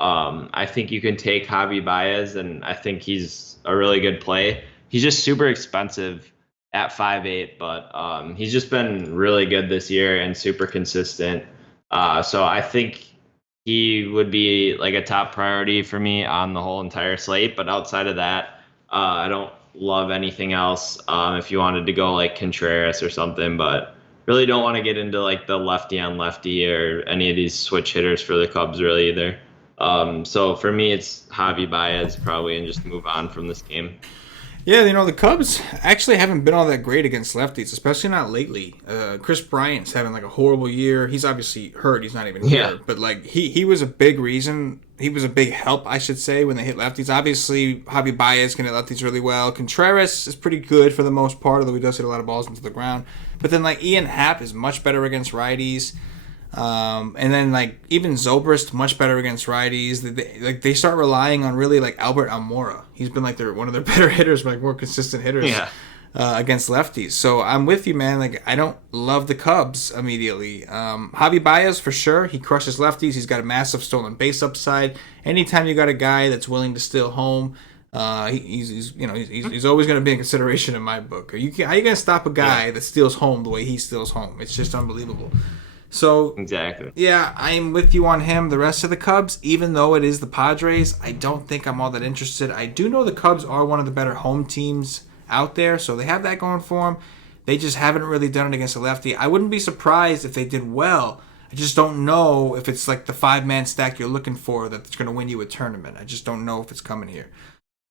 I think you can take Javi Baez, and I think he's a really good play. He's just super expensive at 5'8", but he's just been really good this year and super consistent. So I think he would be like a top priority for me on the whole entire slate. But outside of that, I don't love anything else. If you wanted to go like Contreras or something, but really don't want to get into like the lefty on lefty or any of these switch hitters for the Cubs really either. So for me, it's Javi Baez probably, and just move on from this game. Yeah, the Cubs actually haven't been all that great against lefties, especially not lately. Chris Bryant's having like a horrible year. He's obviously hurt. He's not even Yeah. here. But like he was a big reason. He was a big help, I should say, when they hit lefties. Obviously, Javi Baez can hit lefties really well. Contreras is pretty good for the most part, although he does hit a lot of balls into the ground. But then like Ian Happ is much better against righties. And then like even Zobrist much better against righties. They start relying on really like Albert Almora. He's been like one of their better hitters, like more consistent hitters Yeah. against lefties. So I'm with you, man. Like I don't love the Cubs immediately. Javi Baez for sure. He crushes lefties. He's got a massive stolen base upside. Anytime you got a guy that's willing to steal home. He's always going to be in consideration in my book. How you going to stop a guy that steals home the way he steals home? It's just unbelievable. So Exactly. yeah, I'm with you on him. The rest of the Cubs, even though it is the Padres, I don't think I'm all that interested. I do know the Cubs are one of the better home teams out there, so they have that going for them. They just haven't really done it against a lefty. I wouldn't be surprised if they did well. I just don't know if it's like the five-man stack you're looking for that's going to win you a tournament. I just don't know if it's coming here.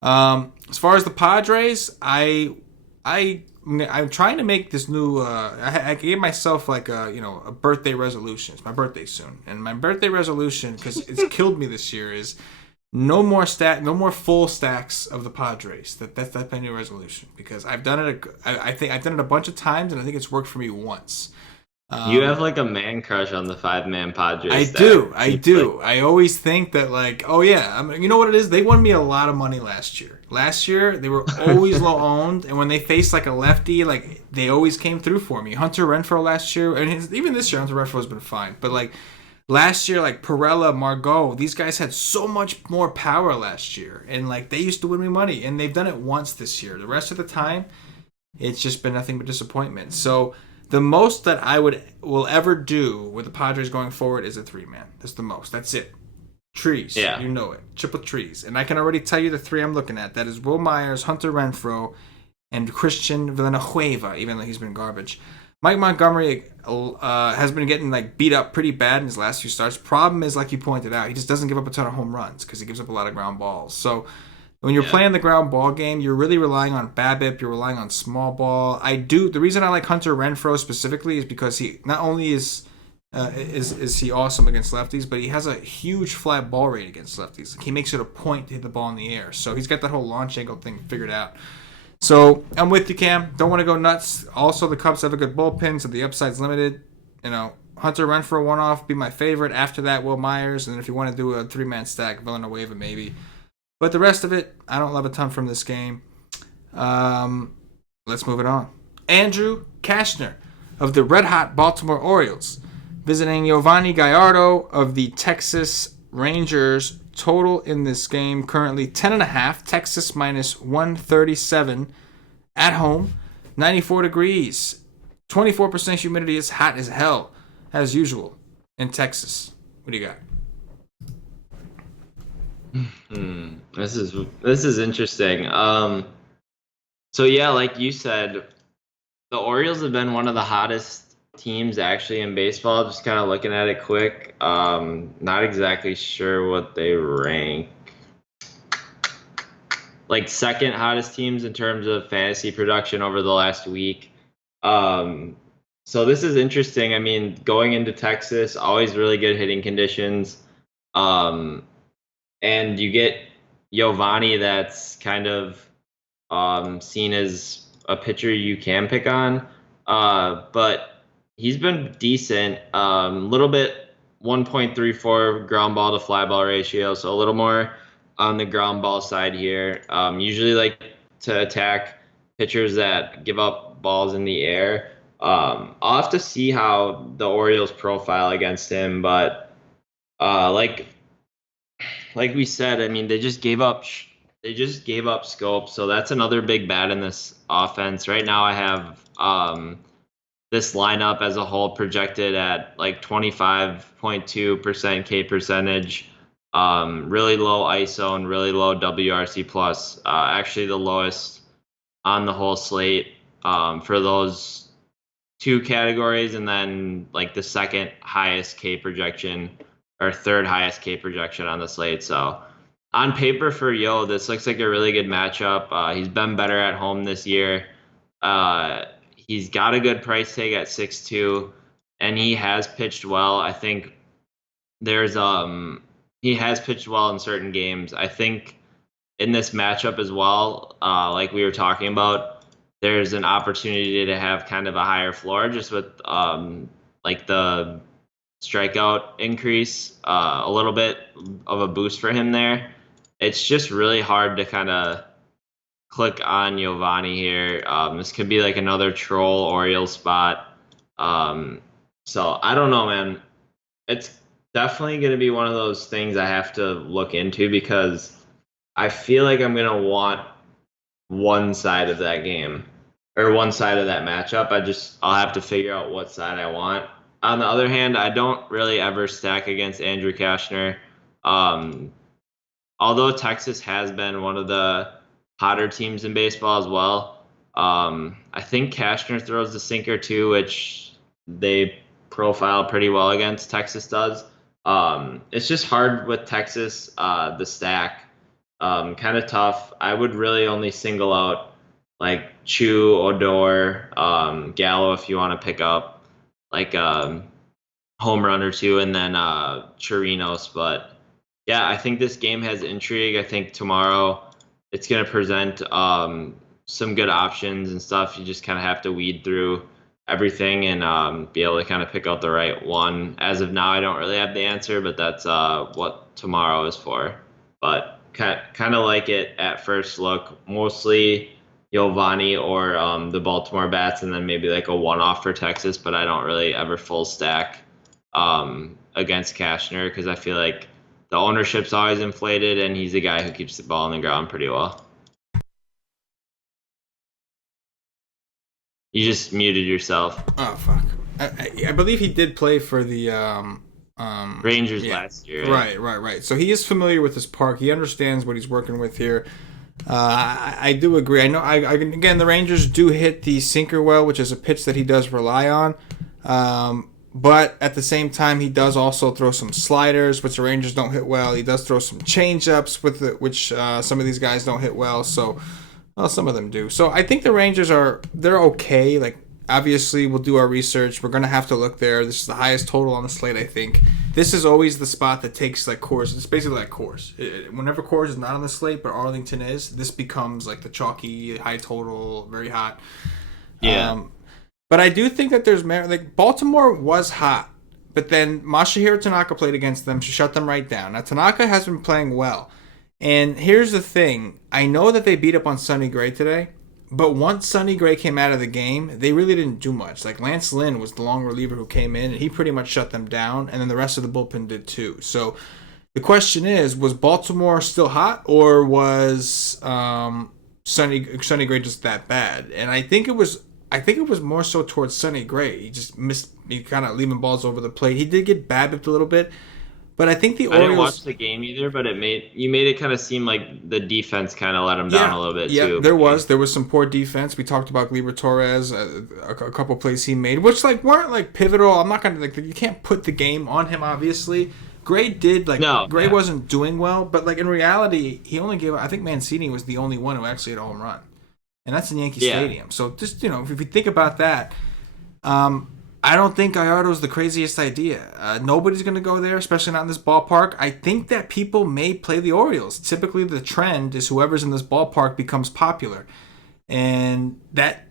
As far as the Padres, I'm trying to make this new. I gave myself like a birthday resolution. It's my birthday soon, and my birthday resolution, because it's killed me this year, is no more full stacks of the Padres. That's my new resolution, because I've done it. I think I've done it a bunch of times, and I think it's worked for me once. You have like a man crush on the 5-man I Padres do. stack. I Seems like. do. I always think that, like, oh yeah, I mean, you know what it is? They won me a lot of money last year. Last year, they were always low owned, and when they faced like a lefty, like they always came through for me. Hunter Renfroe last year, and even this year, Hunter Renfroe has been fine. But like last year, like Perella, Margot, these guys had so much more power last year, and like they used to win me money, and they've done it once this year. The rest of the time, it's just been nothing but disappointment. So the most that I will ever do with the Padres going forward is a 3-man. That's the most. That's it. Trees, Yeah. you know it. Triple trees, and I can already tell you the three I'm looking at. That is Will Myers, Hunter Renfroe, and Christian Villanueva. Even though he's been garbage. Mike Montgomery has been getting like beat up pretty bad in his last few starts. Problem is, like you pointed out, he just doesn't give up a ton of home runs because he gives up a lot of ground balls. So when you're Yeah. playing the ground ball game, you're really relying on BABIP. You're relying on small ball. The reason I like Hunter Renfroe specifically is because he not only is he awesome against lefties, but he has a huge flat ball rate against lefties. He makes it a point to hit the ball in the air. So he's got that whole launch angle thing figured out. So I'm with you, Cam. Don't want to go nuts. Also, the Cubs have a good bullpen, so the upside's limited. Hunter Renfroe one off be my favorite. After that, Will Myers, and then if you want to do a 3-man stack, Villanueva maybe. But the rest of it, I don't love a ton from this game. Let's move it on. Andrew Kashner of the red hot Baltimore Orioles visiting Giovanni Gallardo of the Texas Rangers. Total in this game currently 10.5. Texas minus 137 at home. 94 degrees. 24% humidity. It's hot as hell as usual in Texas. What do you got? This is interesting. So yeah, like you said, the Orioles have been one of the hottest teams actually in baseball. Just kind of looking at it quick. Not exactly sure what they rank. Like second hottest teams in terms of fantasy production over the last week. So this is interesting. I mean, going into Texas, always really good hitting conditions. And you get Giovanni that's kind of seen as a pitcher you can pick on. But he's been decent. Little bit 1.34 ground ball to fly ball ratio, so a little more on the ground ball side here. Usually like to attack pitchers that give up balls in the air. I'll have to see how the Orioles profile against him, but like we said, I mean, they just gave up scope, so that's another big bad in this offense. Right now, I have this lineup as a whole projected at like 25.2% K percentage, really low ISO and really low WRC plus. Actually, the lowest on the whole slate for those two categories, and then like the second highest K projection or third highest K projection on the slate. So on paper for this looks like a really good matchup. He's been better at home this year. He's got a good price tag at 6.2, and he has pitched well. I think he has pitched well in certain games. I think in this matchup as well, like we were talking about, there's an opportunity to have kind of a higher floor just with like the strikeout increase, a little bit of a boost for him there. It's just really hard to kind of click on Giovanni here. This could be like another troll Orioles spot. So I don't know, man. It's definitely going to be one of those things I have to look into because I feel like I'm going to want one side of that game or one side of that matchup. I'll have to figure out what side I want. On the other hand, I don't really ever stack against Andrew Kashner. Although Texas has been one of the hotter teams in baseball as well, I think Kashner throws the sinker too, which they profile pretty well against. Texas does. It's just hard with Texas, the stack. Kind of tough. I would really only single out like Chu, Odor, Gallo if you want to pick up like home run or two, and then Chirinos. But yeah, I think this game has intrigue. I think tomorrow it's going to present some good options and stuff. You just kind of have to weed through everything and be able to kind of pick out the right one. As of now, I don't really have the answer, but that's what tomorrow is for. But kind of like it at first look, mostly Giovanni or the Baltimore bats, and then maybe like a one-off for Texas. But I don't really ever full stack against Cashner because I feel like the ownership's always inflated, and he's a guy who keeps the ball on the ground pretty well. You just muted yourself. Oh fuck! I believe he did play for the Rangers last year. Right. So he is familiar with this park. He understands what he's working with here. I do agree. I know. Again, the Rangers do hit the sinker well, which is a pitch that he does rely on. But at the same time, he does also throw some sliders, which the Rangers don't hit well. He does throw some changeups which some of these guys don't hit well. So. Well, some of them do. So I think the Rangers they're okay. Like, obviously, we'll do our research. We're going to have to look there. This is the highest total on the slate, I think. This is always the spot that takes, like, Coors. It's basically like Coors. Whenever Coors is not on the slate, but Arlington is, this becomes, like, the chalky, high total, very hot. Yeah. But I do think that there's merit. Like, Baltimore was hot, but then Masahiro Tanaka played against them to shut them right down. Now, Tanaka has been playing well. And here's the thing. I know that they beat up on Sonny Gray today, but once Sonny Gray came out of the game, they really didn't do much. Like, Lance Lynn was the long reliever who came in, and he pretty much shut them down, and then the rest of the bullpen did too. So the question is, was Baltimore still hot, or was Sonny Gray just that bad? And I think it was more so towards Sonny Gray. He just missed, he kind of leaving balls over the plate. He did get BABIP'd a little bit. But I think the Orioles... I didn't watch the game either, but you made it kind of seem like the defense kind of let him down a little bit too. Yeah, there was some poor defense. We talked about Gleyber Torres, a couple plays he made, which like weren't like pivotal. I'm not gonna you can't put the game on him. Obviously, Gray did Gray wasn't doing well, but like in reality, he only gave. I think Mancini was the only one who actually had a home run, and that's in Yankee Stadium. So just if you think about that. I don't think Gallardo's the craziest idea. Nobody's going to go there, especially not in this ballpark. I think that people may play the Orioles. Typically, the trend is whoever's in this ballpark becomes popular. And that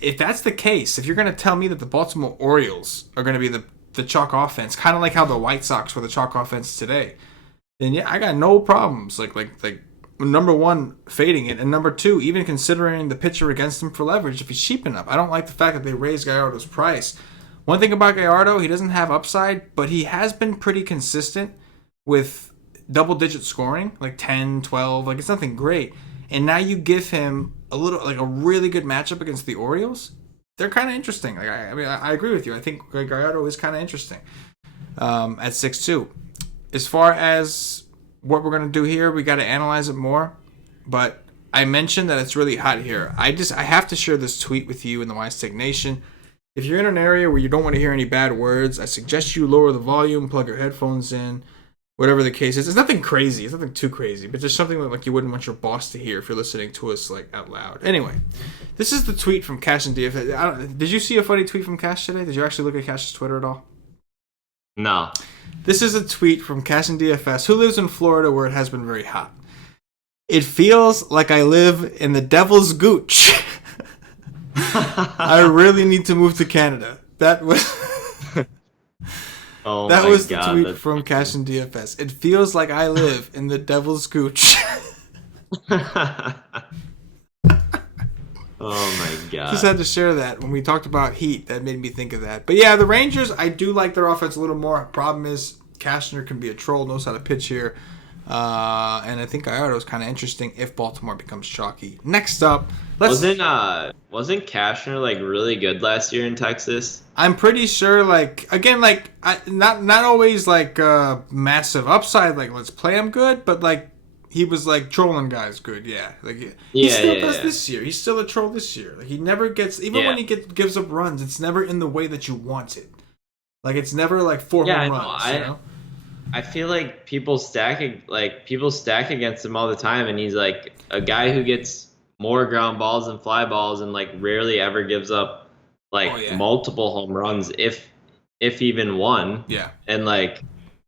if that's the case, if you're going to tell me that the Baltimore Orioles are going to be the chalk offense, kind of like how the White Sox were the chalk offense today, then yeah, I got no problems. Like number one, fading it, and number two, even considering the pitcher against him for leverage if he's cheap enough. I don't like the fact that they raised Gallardo's price. One thing about Gallardo, he doesn't have upside, but he has been pretty consistent with double-digit scoring, like 10, 12, like it's nothing great. And now you give him a really good matchup against the Orioles. They're kind of interesting. Like I agree with you. I think Gallardo is kind of interesting at 6'2". As far as what we're going to do here, we got to analyze it more, but I mentioned that it's really hot here. I have to share this tweet with you in the Wise Take Nation. If you're in an area where you don't want to hear any bad words, I suggest you lower the volume, plug your headphones in, whatever the case is. It's nothing crazy. It's nothing too crazy, but just something that like you wouldn't want your boss to hear if you're listening to us like out loud. Anyway, this is the tweet from Cash and DFS. Did you see a funny tweet from Cash today? Did you actually look at Cash's Twitter at all? No. This is a tweet from Cash and DFS, who lives in Florida where it has been very hot. It feels like I live in the devil's gooch. I really need to move to Canada. That was the tweet from Cash and DFS. It feels like I live in the devil's gooch. Oh my god. Just had to share that when we talked about heat. That made me think of that. But yeah, the Rangers, I do like their offense a little more. Problem is, Cashner can be a troll, knows how to pitch here. And I think Gallardo is kind of interesting if Baltimore becomes chalky. Next up, wasn't Cashner like really good last year in Texas? I'm pretty sure. Not always like massive upside. Like let's play him good, but like he was like trolling guys good. Yeah, he still does this year. He's still a troll this year. Like he never gets when he gives up runs. It's never in the way that you want it. Like it's never like four home runs. You know? I feel like people stack against him all the time, and he's like a guy who gets more ground balls than fly balls, and like rarely ever gives up multiple home runs, if even one. Yeah. And like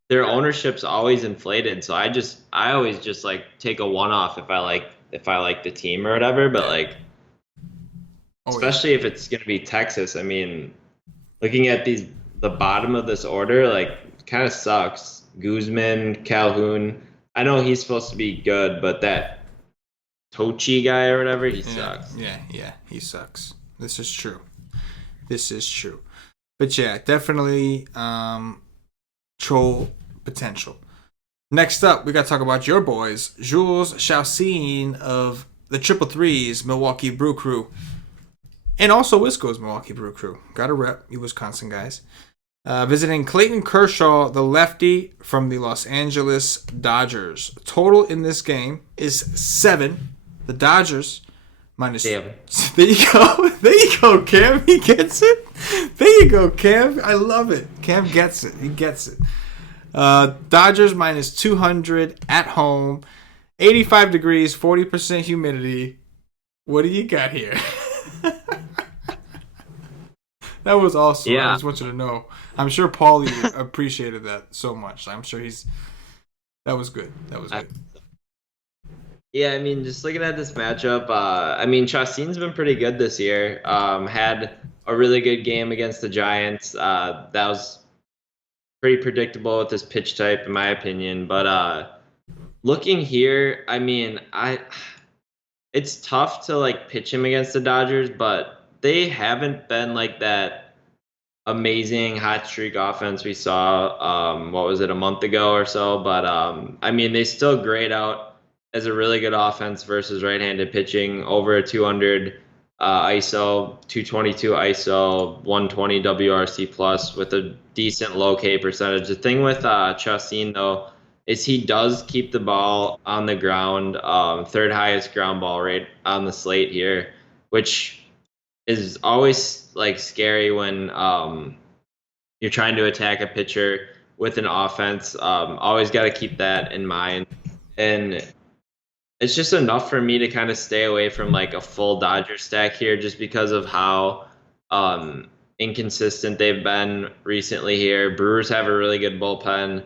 their ownership's always inflated, so I always just like take a one off if I like the team or whatever, but like. Oh yeah. especially if it's going to be Texas. I mean, looking at the bottom of this order, like, kind of sucks. Guzman, Calhoun. I know he's supposed to be good, but that Tochi guy or whatever, he Yeah, sucks. yeah. He sucks. This is true. This is true. But yeah, definitely troll potential. Next up, we got to talk about your boys, Jules Chassin of the Triple Threes Milwaukee Brew Crew, and also Wisco's Milwaukee Brew Crew. Got a rep, you Wisconsin guys. Visiting Clayton Kershaw, the lefty from the Los Angeles Dodgers. Total in this game is 7. The Dodgers minus. Damn. There you go. There you go, Cam. He gets it. There you go, Cam. I love it. Cam gets it. He gets it. Dodgers minus 200 at home. 85 degrees, 40% humidity. What do you got here? That was awesome. Yeah. I just want you to know. I'm sure Paulie appreciated that so much. I'm sure that was good. That was good. Yeah, I mean, just looking at this matchup, I mean, Chacin's been pretty good this year. Had a really good game against the Giants. That was pretty predictable with this pitch type, in my opinion. But looking here, I mean, it's tough to like pitch him against the Dodgers, but they haven't been like that amazing hot streak offense we saw. What was it, a month ago or so? But I mean, they still grade out as a really good offense versus right-handed pitching. Over a 200 ISO, 222 ISO, 120 WRC plus with a decent low K percentage. The thing with Chassin though is he does keep the ball on the ground, third highest ground ball rate on the slate here, which is always like scary when you're trying to attack a pitcher with an offense. Always got to keep that in mind. And it's just enough for me to kind of stay away from like a full Dodger stack here just because of how inconsistent they've been recently here. Brewers have a really good bullpen.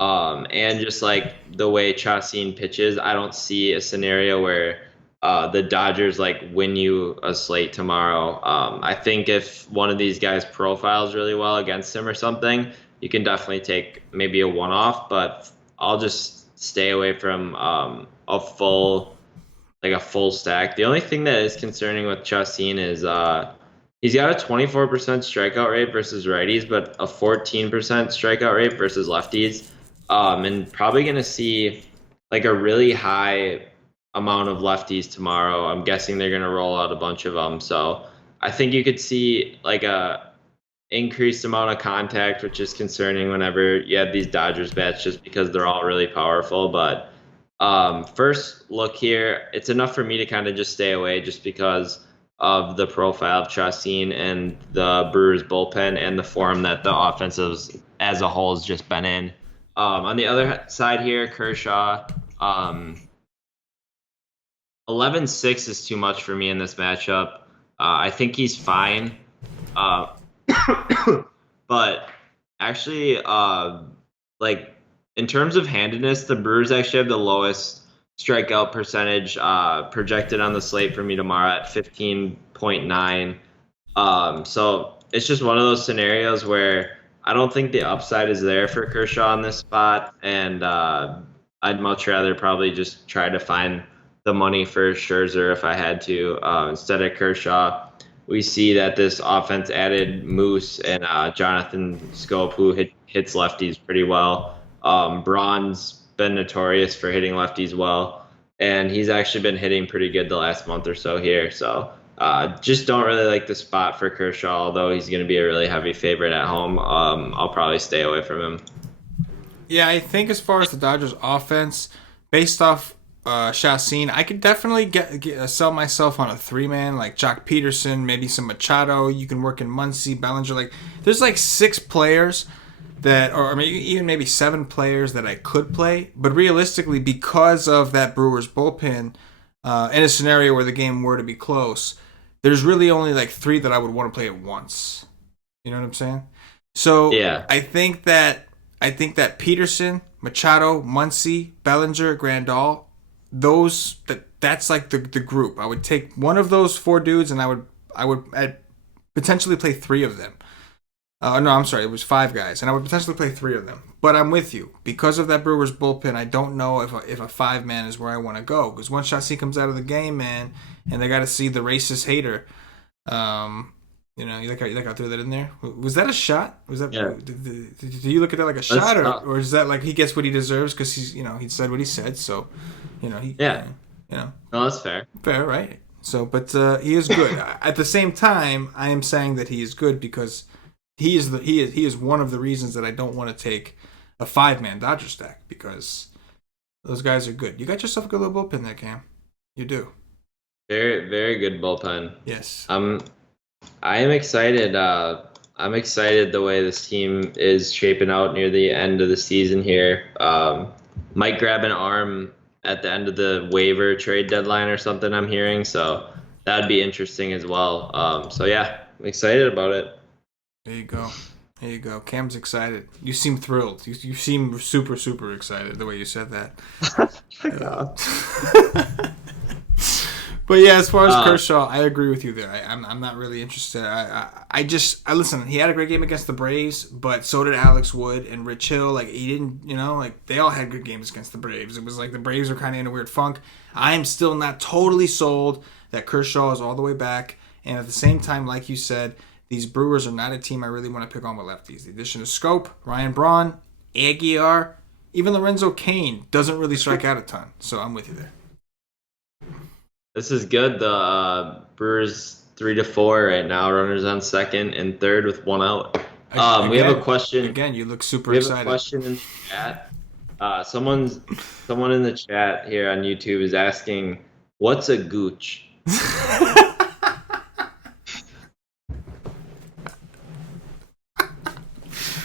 And just like the way Chassin pitches, I don't see a scenario where the Dodgers like win you a slate tomorrow. I think if one of these guys profiles really well against him or something, you can definitely take maybe a one-off, but I'll just stay away from a full stack. The only thing that is concerning with Chassin is he's got a 24% strikeout rate versus righties, but a 14% strikeout rate versus lefties. And probably going to see like a really high amount of lefties tomorrow. I'm guessing they're going to roll out a bunch of them. So I think you could see like a increased amount of contact, which is concerning whenever you have these Dodgers bats just because they're all really powerful. But first look here, it's enough for me to kind of just stay away just because of the profile of Chassin and the Brewers bullpen and the form that the offense as a whole has just been in. On the other side here, Kershaw, 11-6 is too much for me in this matchup. I think he's fine. But actually, like in terms of handedness, the Brewers actually have the lowest strikeout percentage projected on the slate for me tomorrow at 15.9. So it's just one of those scenarios where I don't think the upside is there for Kershaw on this spot, and I'd much rather probably just try to find the money for Scherzer if I had to instead of Kershaw. We see that this offense added Moose and Jonathan Scope, who hits lefties pretty well. Braun's been notorious for hitting lefties well, and he's actually been hitting pretty good the last month or so here. So just don't really like the spot for Kershaw, although he's going to be a really heavy favorite at home. I'll probably stay away from him. Yeah, I think as far as the Dodgers offense, based off Chassin, I could definitely sell myself on a 3-man like Jock Peterson, maybe some Machado. You can work in Muncy, Bellinger. Like there's like 6 players that, or maybe 7 players that I could play. But realistically, because of that Brewers bullpen, in a scenario where the game were to be close, there's really only like 3 that I would want to play at once. You know what I'm saying? So Yeah. I think that Peterson, Machado, Muncy, Bellinger, Grandal, that's like the group. I would take one of those 4 dudes and I I'd potentially play 3 of them. No, I'm sorry, it was 5 guys, and I would potentially play 3 of them. But I'm with you because of that Brewers bullpen. I don't know if a 5-man is where I want to go because once Shazi comes out of the game, man, and they got to see the racist hater. You like how I threw that in there. Was that a shot? Was that? Yeah. Did you look at that like a shot, or is that like he gets what he deserves because he said what he said, so he Yeah. No, that's fair. fair, right? So, but he is good. At the same time, I am saying that he is good because he is one of the reasons that I don't want to take a 5-man Dodger stack because those guys are good. You got yourself a good little bullpen there, Cam. You do. Very, very good bullpen. Yes. I am excited. I'm excited the way this team is shaping out near the end of the season here. Might grab an arm at the end of the waiver trade deadline or something I'm hearing. So that'd be interesting as well. So yeah, I'm excited about it. There you go. There you go. Cam's excited. You seem thrilled. You seem super, super excited the way you said that. But yeah, as far as Kershaw, I agree with you there. I'm not really interested. I listen. He had a great game against the Braves, but so did Alex Wood and Rich Hill. Like he didn't, like they all had good games against the Braves. It was like the Braves were kind of in a weird funk. I am still not totally sold that Kershaw is all the way back. And at the same time, like you said, these Brewers are not a team I really want to pick on with lefties. The addition of Scope, Ryan Braun, Aguiar, even Lorenzo Cain doesn't really strike out a ton. So I'm with you there. This is good. The Brewers 3-4 right now. Runners on second and third with 1 out. We have a question. Again, you look super excited. We have a question in the chat. Someone in the chat here on YouTube is asking, "What's a gooch?"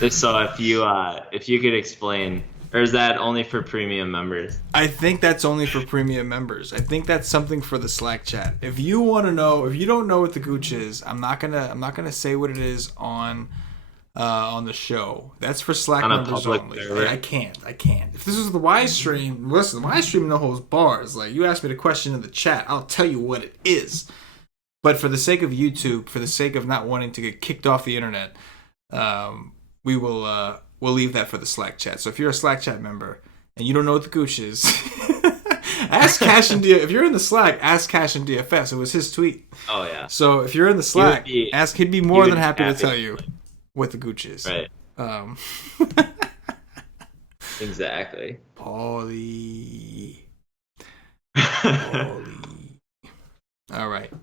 So if you could explain. Or is that only for premium members? I think that's only for premium members. I think that's something for the Slack chat. If you want to know, if you don't know what the gooch is, I'm not gonna say what it is on the show. That's for Slack members only. I can't. If this was the Y stream, listen, the Y stream no holds bars. Like you asked me the question in the chat, I'll tell you what it is. But for the sake of YouTube, for the sake of not wanting to get kicked off the internet, we will. We'll leave that for the Slack chat. So if you're a Slack chat member and you don't know what the gooch is, ask Cash and DFS. If you're in the Slack, ask Cash and DFS. It was his tweet. Oh yeah. So if you're in the Slack, he'd be more than happy to tell you what the gooch is. Right. Exactly. Paulie. All right.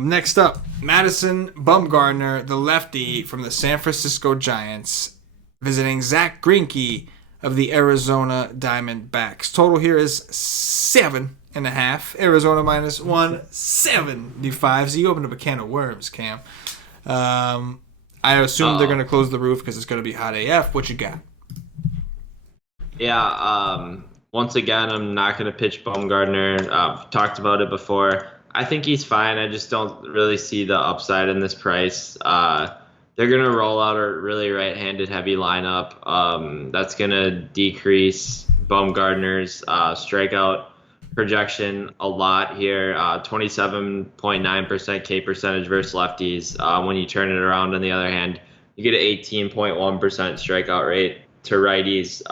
Next up, Madison Bumgarner, the lefty from the San Francisco Giants, visiting Zach Greinke of the Arizona Diamondbacks. Total here is 7.5. Arizona minus 175. So you opened up a can of worms, Cam. I assume they're going to close the roof because it's going to be hot AF. What you got? Yeah. Once again, I'm not going to pitch Bumgarner. I've talked about it before. I think he's fine. I just don't really see the upside in this price. They're going to roll out a really right-handed heavy lineup. That's going to decrease Bumgarner's strikeout projection a lot here. 27.9% K percentage versus lefties. When you turn it around, on the other hand, you get an 18.1% strikeout rate to righties.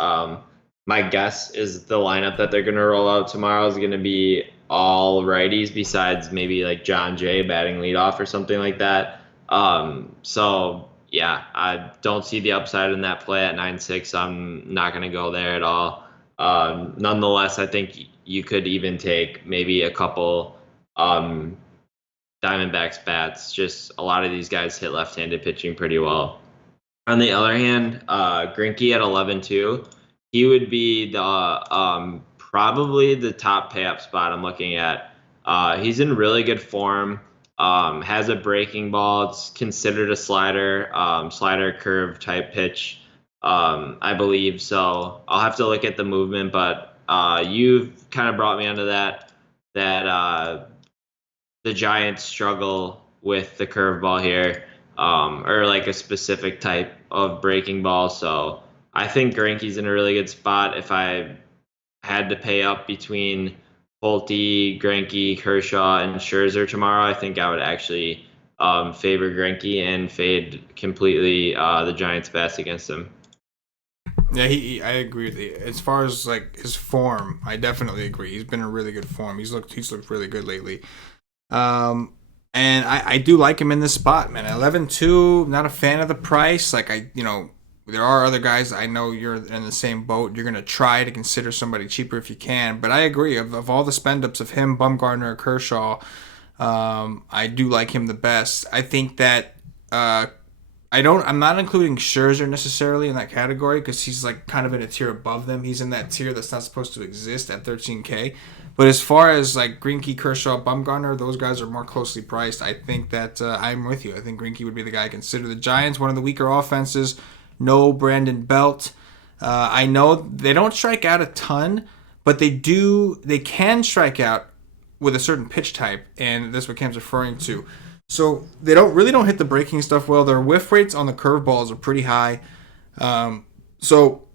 My guess is the lineup that they're going to roll out tomorrow is going to be all righties besides maybe like John Jay batting leadoff or something like that. So yeah, I don't see the upside in that play at 9.6. I'm not going to go there at all. Nonetheless, I think you could even take maybe a couple Diamondbacks bats. Just a lot of these guys hit left-handed pitching pretty well. On the other hand, Greinke at 11.2, he would be the probably the top pay-up spot I'm looking at. He's in really good form, has a breaking ball. It's considered a slider curve type pitch, I believe. So I'll have to look at the movement, but you've kind of brought me onto that the Giants struggle with the curveball here, or like a specific type of breaking ball. So I think Greinke's in a really good spot. If I had to pay up between Pulte, Greinke, Kershaw, and Scherzer tomorrow, I think I would actually favor Greinke and fade completely the Giants' bats against him. Yeah, I agree with you. As far as like his form, I definitely agree. He's been in really good form. He's looked really good lately. Um, and I do like him in this spot, man. 11-2, not a fan of the price. Like there are other guys. I know you're in the same boat. You're gonna try to consider somebody cheaper if you can. But I agree. Of all the spend ups of him, Bumgarner, Kershaw, I do like him the best. I think that I'm not including Scherzer necessarily in that category because he's like kind of in a tier above them. He's in that tier that's not supposed to exist at 13K. But as far as like Greinke, Kershaw, Bumgarner, those guys are more closely priced. I think that I'm with you. I think Greinke would be the guy I consider. The Giants, one of the weaker offenses. No Brandon Belt. I know they don't strike out a ton, but they do. They can strike out with a certain pitch type, and that's what Cam's referring to. So they don't hit the breaking stuff well. Their whiff rates on the curveballs are pretty high. So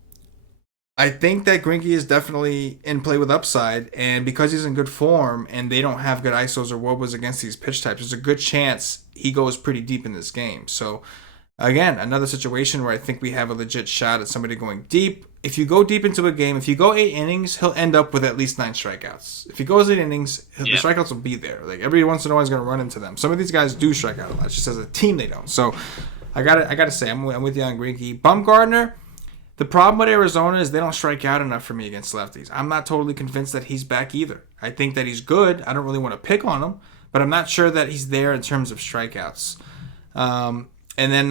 I think that Greinke is definitely in play with upside, and because he's in good form and they don't have good ISOs or wobas against these pitch types, there's a good chance he goes pretty deep in this game. So again, another situation where I think we have a legit shot at somebody going deep. If you go deep into a game, if you go 8 innings, he'll end up with at least 9 strikeouts. If he goes 8 innings, the strikeouts will be there. Like every once in a while, he's going to run into them. Some of these guys do strike out a lot. It's just as a team, they don't. So I gotta say, I'm with you on Greinke. Bumgarner, the problem with Arizona is they don't strike out enough for me against lefties. I'm not totally convinced that he's back either. I think that he's good. I don't really want to pick on him, but I'm not sure that he's there in terms of strikeouts. And then,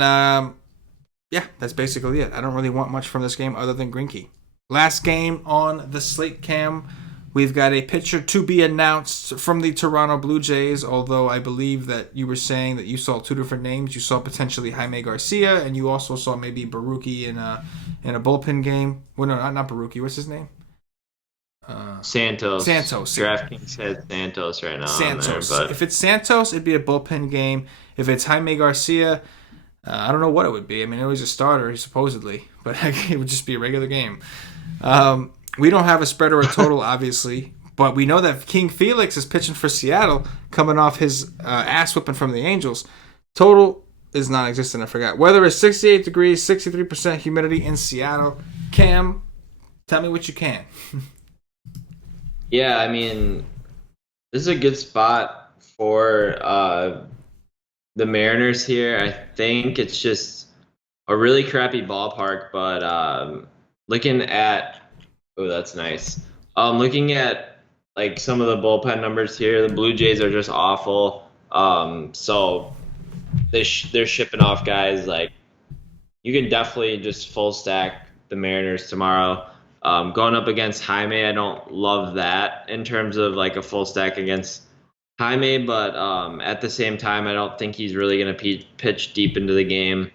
that's basically it. I don't really want much from this game other than Greinke. Last game on the slate, Cam. We've got a pitcher to be announced from the Toronto Blue Jays, although I believe that you were saying that you saw 2 different names. You saw potentially Jaime Garcia, and you also saw maybe Baruki in a bullpen game. Well, no, not Baruki. What's his name? Santos. Santos. DraftKings has Santos right now. Santos. There, but if it's Santos, it'd be a bullpen game. If it's Jaime Garcia, I don't know what it would be. I mean, it was a starter, supposedly, but it would just be a regular game. We don't have a spread or a total, obviously, but we know that King Felix is pitching for Seattle, coming off his ass whipping from the Angels. Total is non-existent, I forgot. Weather is 68 degrees, 63% humidity in Seattle. Cam, tell me what you can. Yeah, I mean, this is a good spot for the Mariners here. I think it's just a really crappy ballpark, but looking at that's nice. Looking at like some of the bullpen numbers here, the Blue Jays are just awful. So they're shipping off guys. Like you can definitely just full stack the Mariners tomorrow. Going up against Jaime, I don't love that in terms of like a full stack against Jaime, but at the same time, I don't think he's really going to pitch deep into the game.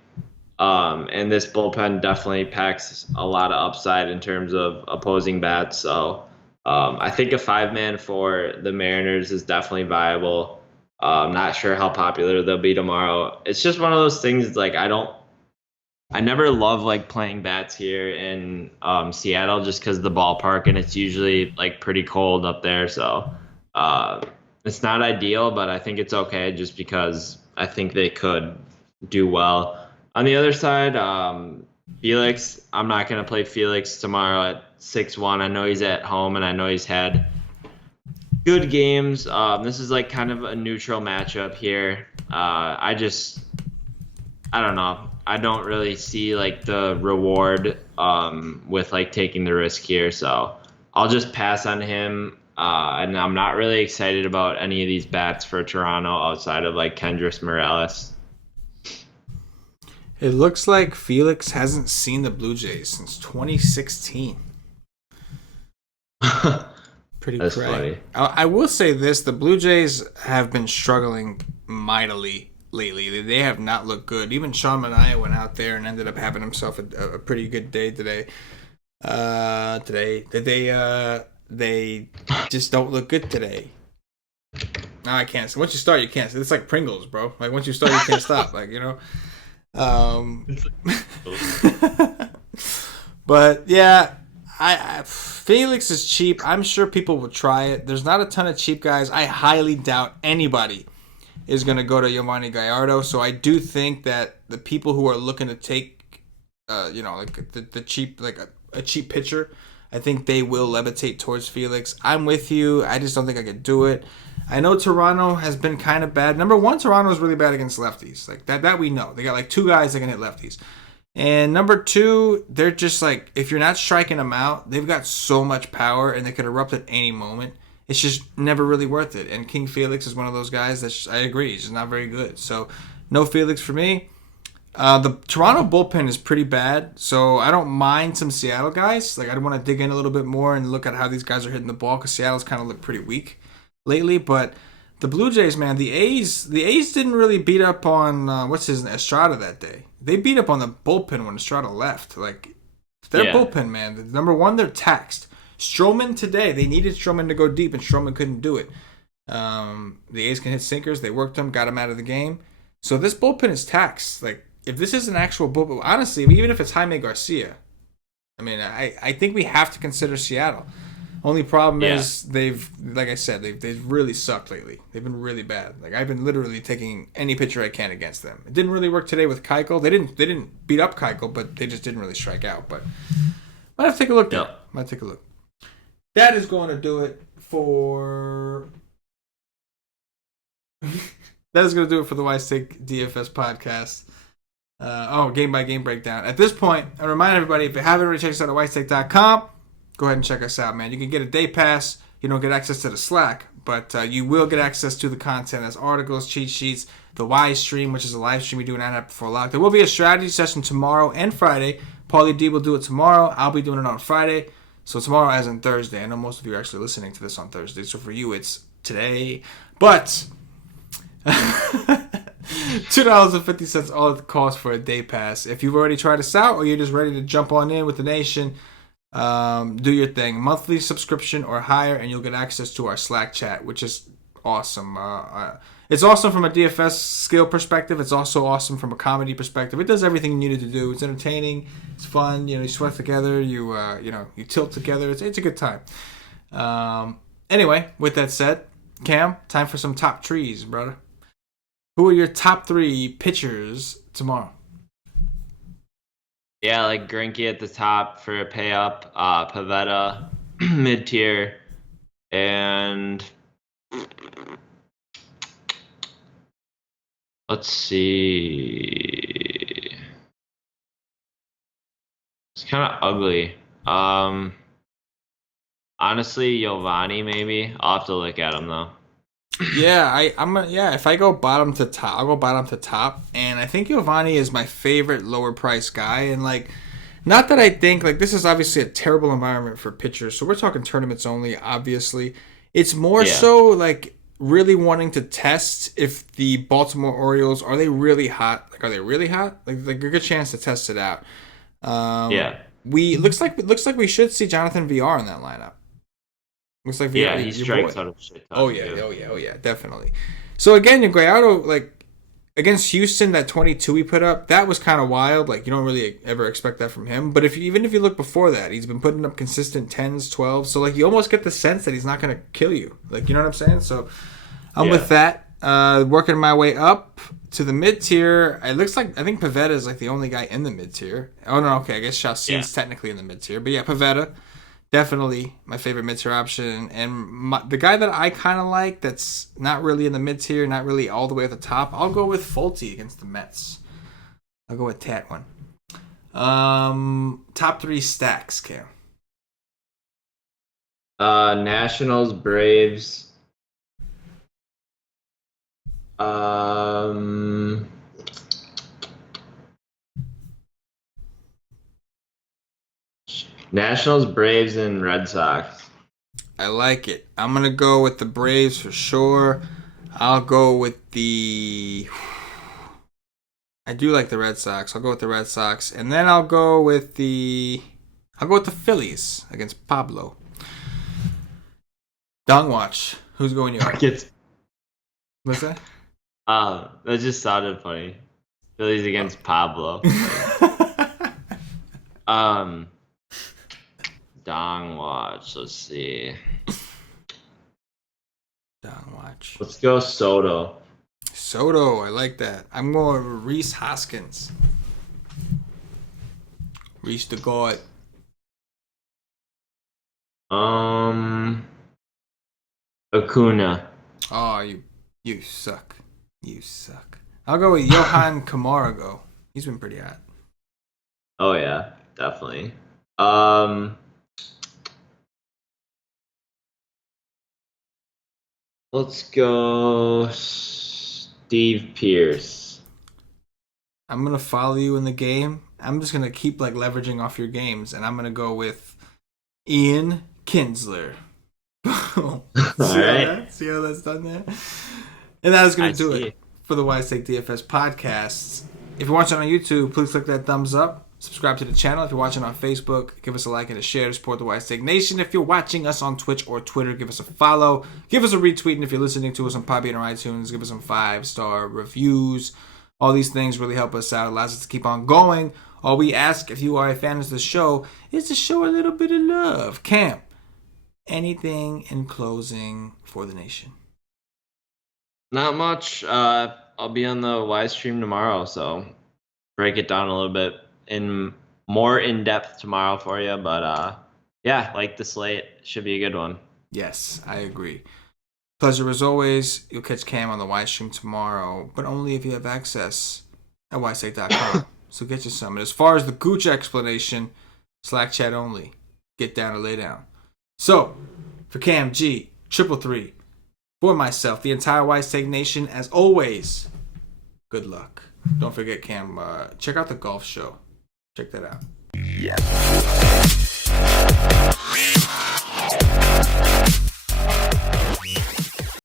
And this bullpen definitely packs a lot of upside in terms of opposing bats. So I think a 5-man for the Mariners is definitely viable. I'm not sure how popular they'll be tomorrow. It's just one of those things like I never love like playing bats here in Seattle just because of the ballpark, and it's usually like pretty cold up there. So it's not ideal, but I think it's okay just because I think they could do well. On the other side, Felix, I'm not going to play Felix tomorrow at 6-1. I know he's at home, and I know he's had good games. This is like kind of a neutral matchup here. I don't know. I don't really see like the reward with like taking the risk here, so I'll just pass on him. And I'm not really excited about any of these bats for Toronto outside of like Kendrys Morales. It looks like Felix hasn't seen the Blue Jays since 2016. Pretty That's crazy. funny. I will say this: the Blue Jays have been struggling mightily lately. They have not looked good. Even Sean Manaea went out there and ended up having himself a pretty good day today. They just don't look good today. No, I can't. Once you start, you can't. It's like Pringles, bro. Like once you start, you can't stop. Like but yeah, Felix is cheap. I'm sure people will try it. There's not a ton of cheap guys. I highly doubt anybody is going to go to Yovani Gallardo. So I do think that the people who are looking to take, like the cheap, like a cheap pitcher, I think they will levitate towards Felix. I'm with you. I just don't think I could do it. I know Toronto has been kind of bad. Number one, Toronto is really bad against lefties. Like that we know. They got like two guys that can hit lefties. And number two, they're just like, if you're not striking them out, they've got so much power and they could erupt at any moment. It's just never really worth it. And King Felix is one of those guys that I agree, he's just not very good. So no Felix for me. The Toronto bullpen is pretty bad, so I don't mind some Seattle guys. Like I want to dig in a little bit more and look at how these guys are hitting the ball because Seattle's kind of looked pretty weak lately. But the Blue Jays, man, the A's didn't really beat up on Estrada that day. They beat up on the bullpen when Estrada left. Like their bullpen, man. Number one, they're taxed. Stroman today, they needed Stroman to go deep, and Stroman couldn't do it. The A's can hit sinkers. They worked him, got him out of the game. So this bullpen is taxed. Like if this is an actual bullpen, honestly, even if it's Jaime Garcia, I mean, I think we have to consider Seattle. Only problem is they've really sucked lately. They've been really bad. Like I've been literally taking any pitcher I can against them. It didn't really work today with Keuchel. They didn't beat up Keuchel, but they just didn't really strike out. But might have to take a look. Might take a look. That is going to do it for. That is going to do it for the Wise Take DFS podcast. Game by game breakdown. At this point, I remind everybody, if you haven't already checked us out at wisetake.com, go ahead and check us out, man. You can get a day pass. You don't get access to the Slack, but you will get access to the content as articles, cheat sheets, the Wise stream, which is a live stream we do an hour before lock. There will be a strategy session tomorrow and Friday. Paulie D will do it tomorrow. I'll be doing it on Friday. So tomorrow as in Thursday. I know most of you are actually listening to this on Thursday, so for you it's today. But $2.50 all at the cost for a day pass. If you've already tried us out or you're just ready to jump on in with the nation, do your thing. Monthly subscription or higher, and you'll get access to our Slack chat, which is awesome. It's awesome from a DFS skill perspective. It's also awesome from a comedy perspective. It does everything you needed to do. It's entertaining. It's fun. You sweat together. You tilt together. It's a good time. Anyway, with that said, Cam, time for some top trees, brother. Who are your top three pitchers tomorrow? Yeah, like Greinke at the top for a pay up, Pivetta mid tier, and let's see. It's kind of ugly. Honestly, Giovanni maybe. I'll have to look at him though. Yeah, if I go bottom to top, I'll go bottom to top, and I think Giovanni is my favorite lower price guy. And like, not that I think like this is obviously a terrible environment for pitchers, so we're talking tournaments only. Obviously, it's more so like really wanting to test if the Baltimore Orioles are they really hot? Like, are they really hot? Like a good chance to test it out. Looks like we should see Jonathan VR in that lineup. Looks like VR, he strikes out of shit. Oh yeah, definitely. So again, your Gallardo, like against Houston, that 22 he put up, that was kind of wild. Like you don't really ever expect that from him. But even if you look before that, he's been putting up consistent 10s, 12s. So like you almost get the sense that he's not going to kill you. Like you know what I'm saying? So I'm with that. Working my way up to the mid tier. It looks like I think Pivetta is like the only guy in the mid tier. Oh no, okay, I guess Chassin's technically in the mid tier. But yeah, Pivetta. Definitely my favorite mid-tier option. And the guy that I kind of like that's not really in the mid-tier, not really all the way at the top, I'll go with Fulte against the Mets. I'll go with that one. Top three stacks, Cam. Nationals, Braves. Nationals, Braves, and Red Sox. I like it. I'm going to go with the Braves for sure. I'll go with I do like the Red Sox. I'll go with the Red Sox. And then I'll go with the Phillies against Pablo. Dong Watch. Who's going your What's that? That just sounded funny. Phillies against Pablo. Dong watch. Let's see. Dong watch. Let's go Soto. Soto, I like that. I'm going with Reese Hoskins. Reese the God. Acuna. Oh, you suck. You suck. I'll go with Johan Camargo. He's been pretty hot. Oh yeah, definitely. Let's go Steve Pierce. I'm gonna follow you in the game. I'm just gonna keep like leveraging off your games, and I'm gonna go with Ian Kinsler. See how that's done there? And that is gonna do it for the Wise Take DFS podcasts. If you're watching on YouTube, please click that thumbs up. Subscribe to the channel. If you're watching on Facebook, give us a like and a share to support the Wise Take Nation. If you're watching us on Twitch or Twitter, give us a follow. Give us a retweet. And if you're listening to us on Podbean or iTunes, give us some 5-star reviews. All these things really help us out. Allows us to keep on going. All we ask, if you are a fan of the show, is to show a little bit of love. Cam, anything in closing for the nation? Not much. I'll be on the Wise stream tomorrow, so break it down a little bit more in depth tomorrow for you. But yeah, like the slate, should be a good one. Yes, I agree. Pleasure as always. You'll catch Cam on the Wise stream tomorrow, but only if you have access at wisesake.com. So get you some. And as far as the Gooch explanation, Slack chat only. Get down or lay down. So, for KamG333, for myself, the entire Wise Take Nation, as always, good luck. Don't forget, Cam, check out the golf show. Check that out. Yeah.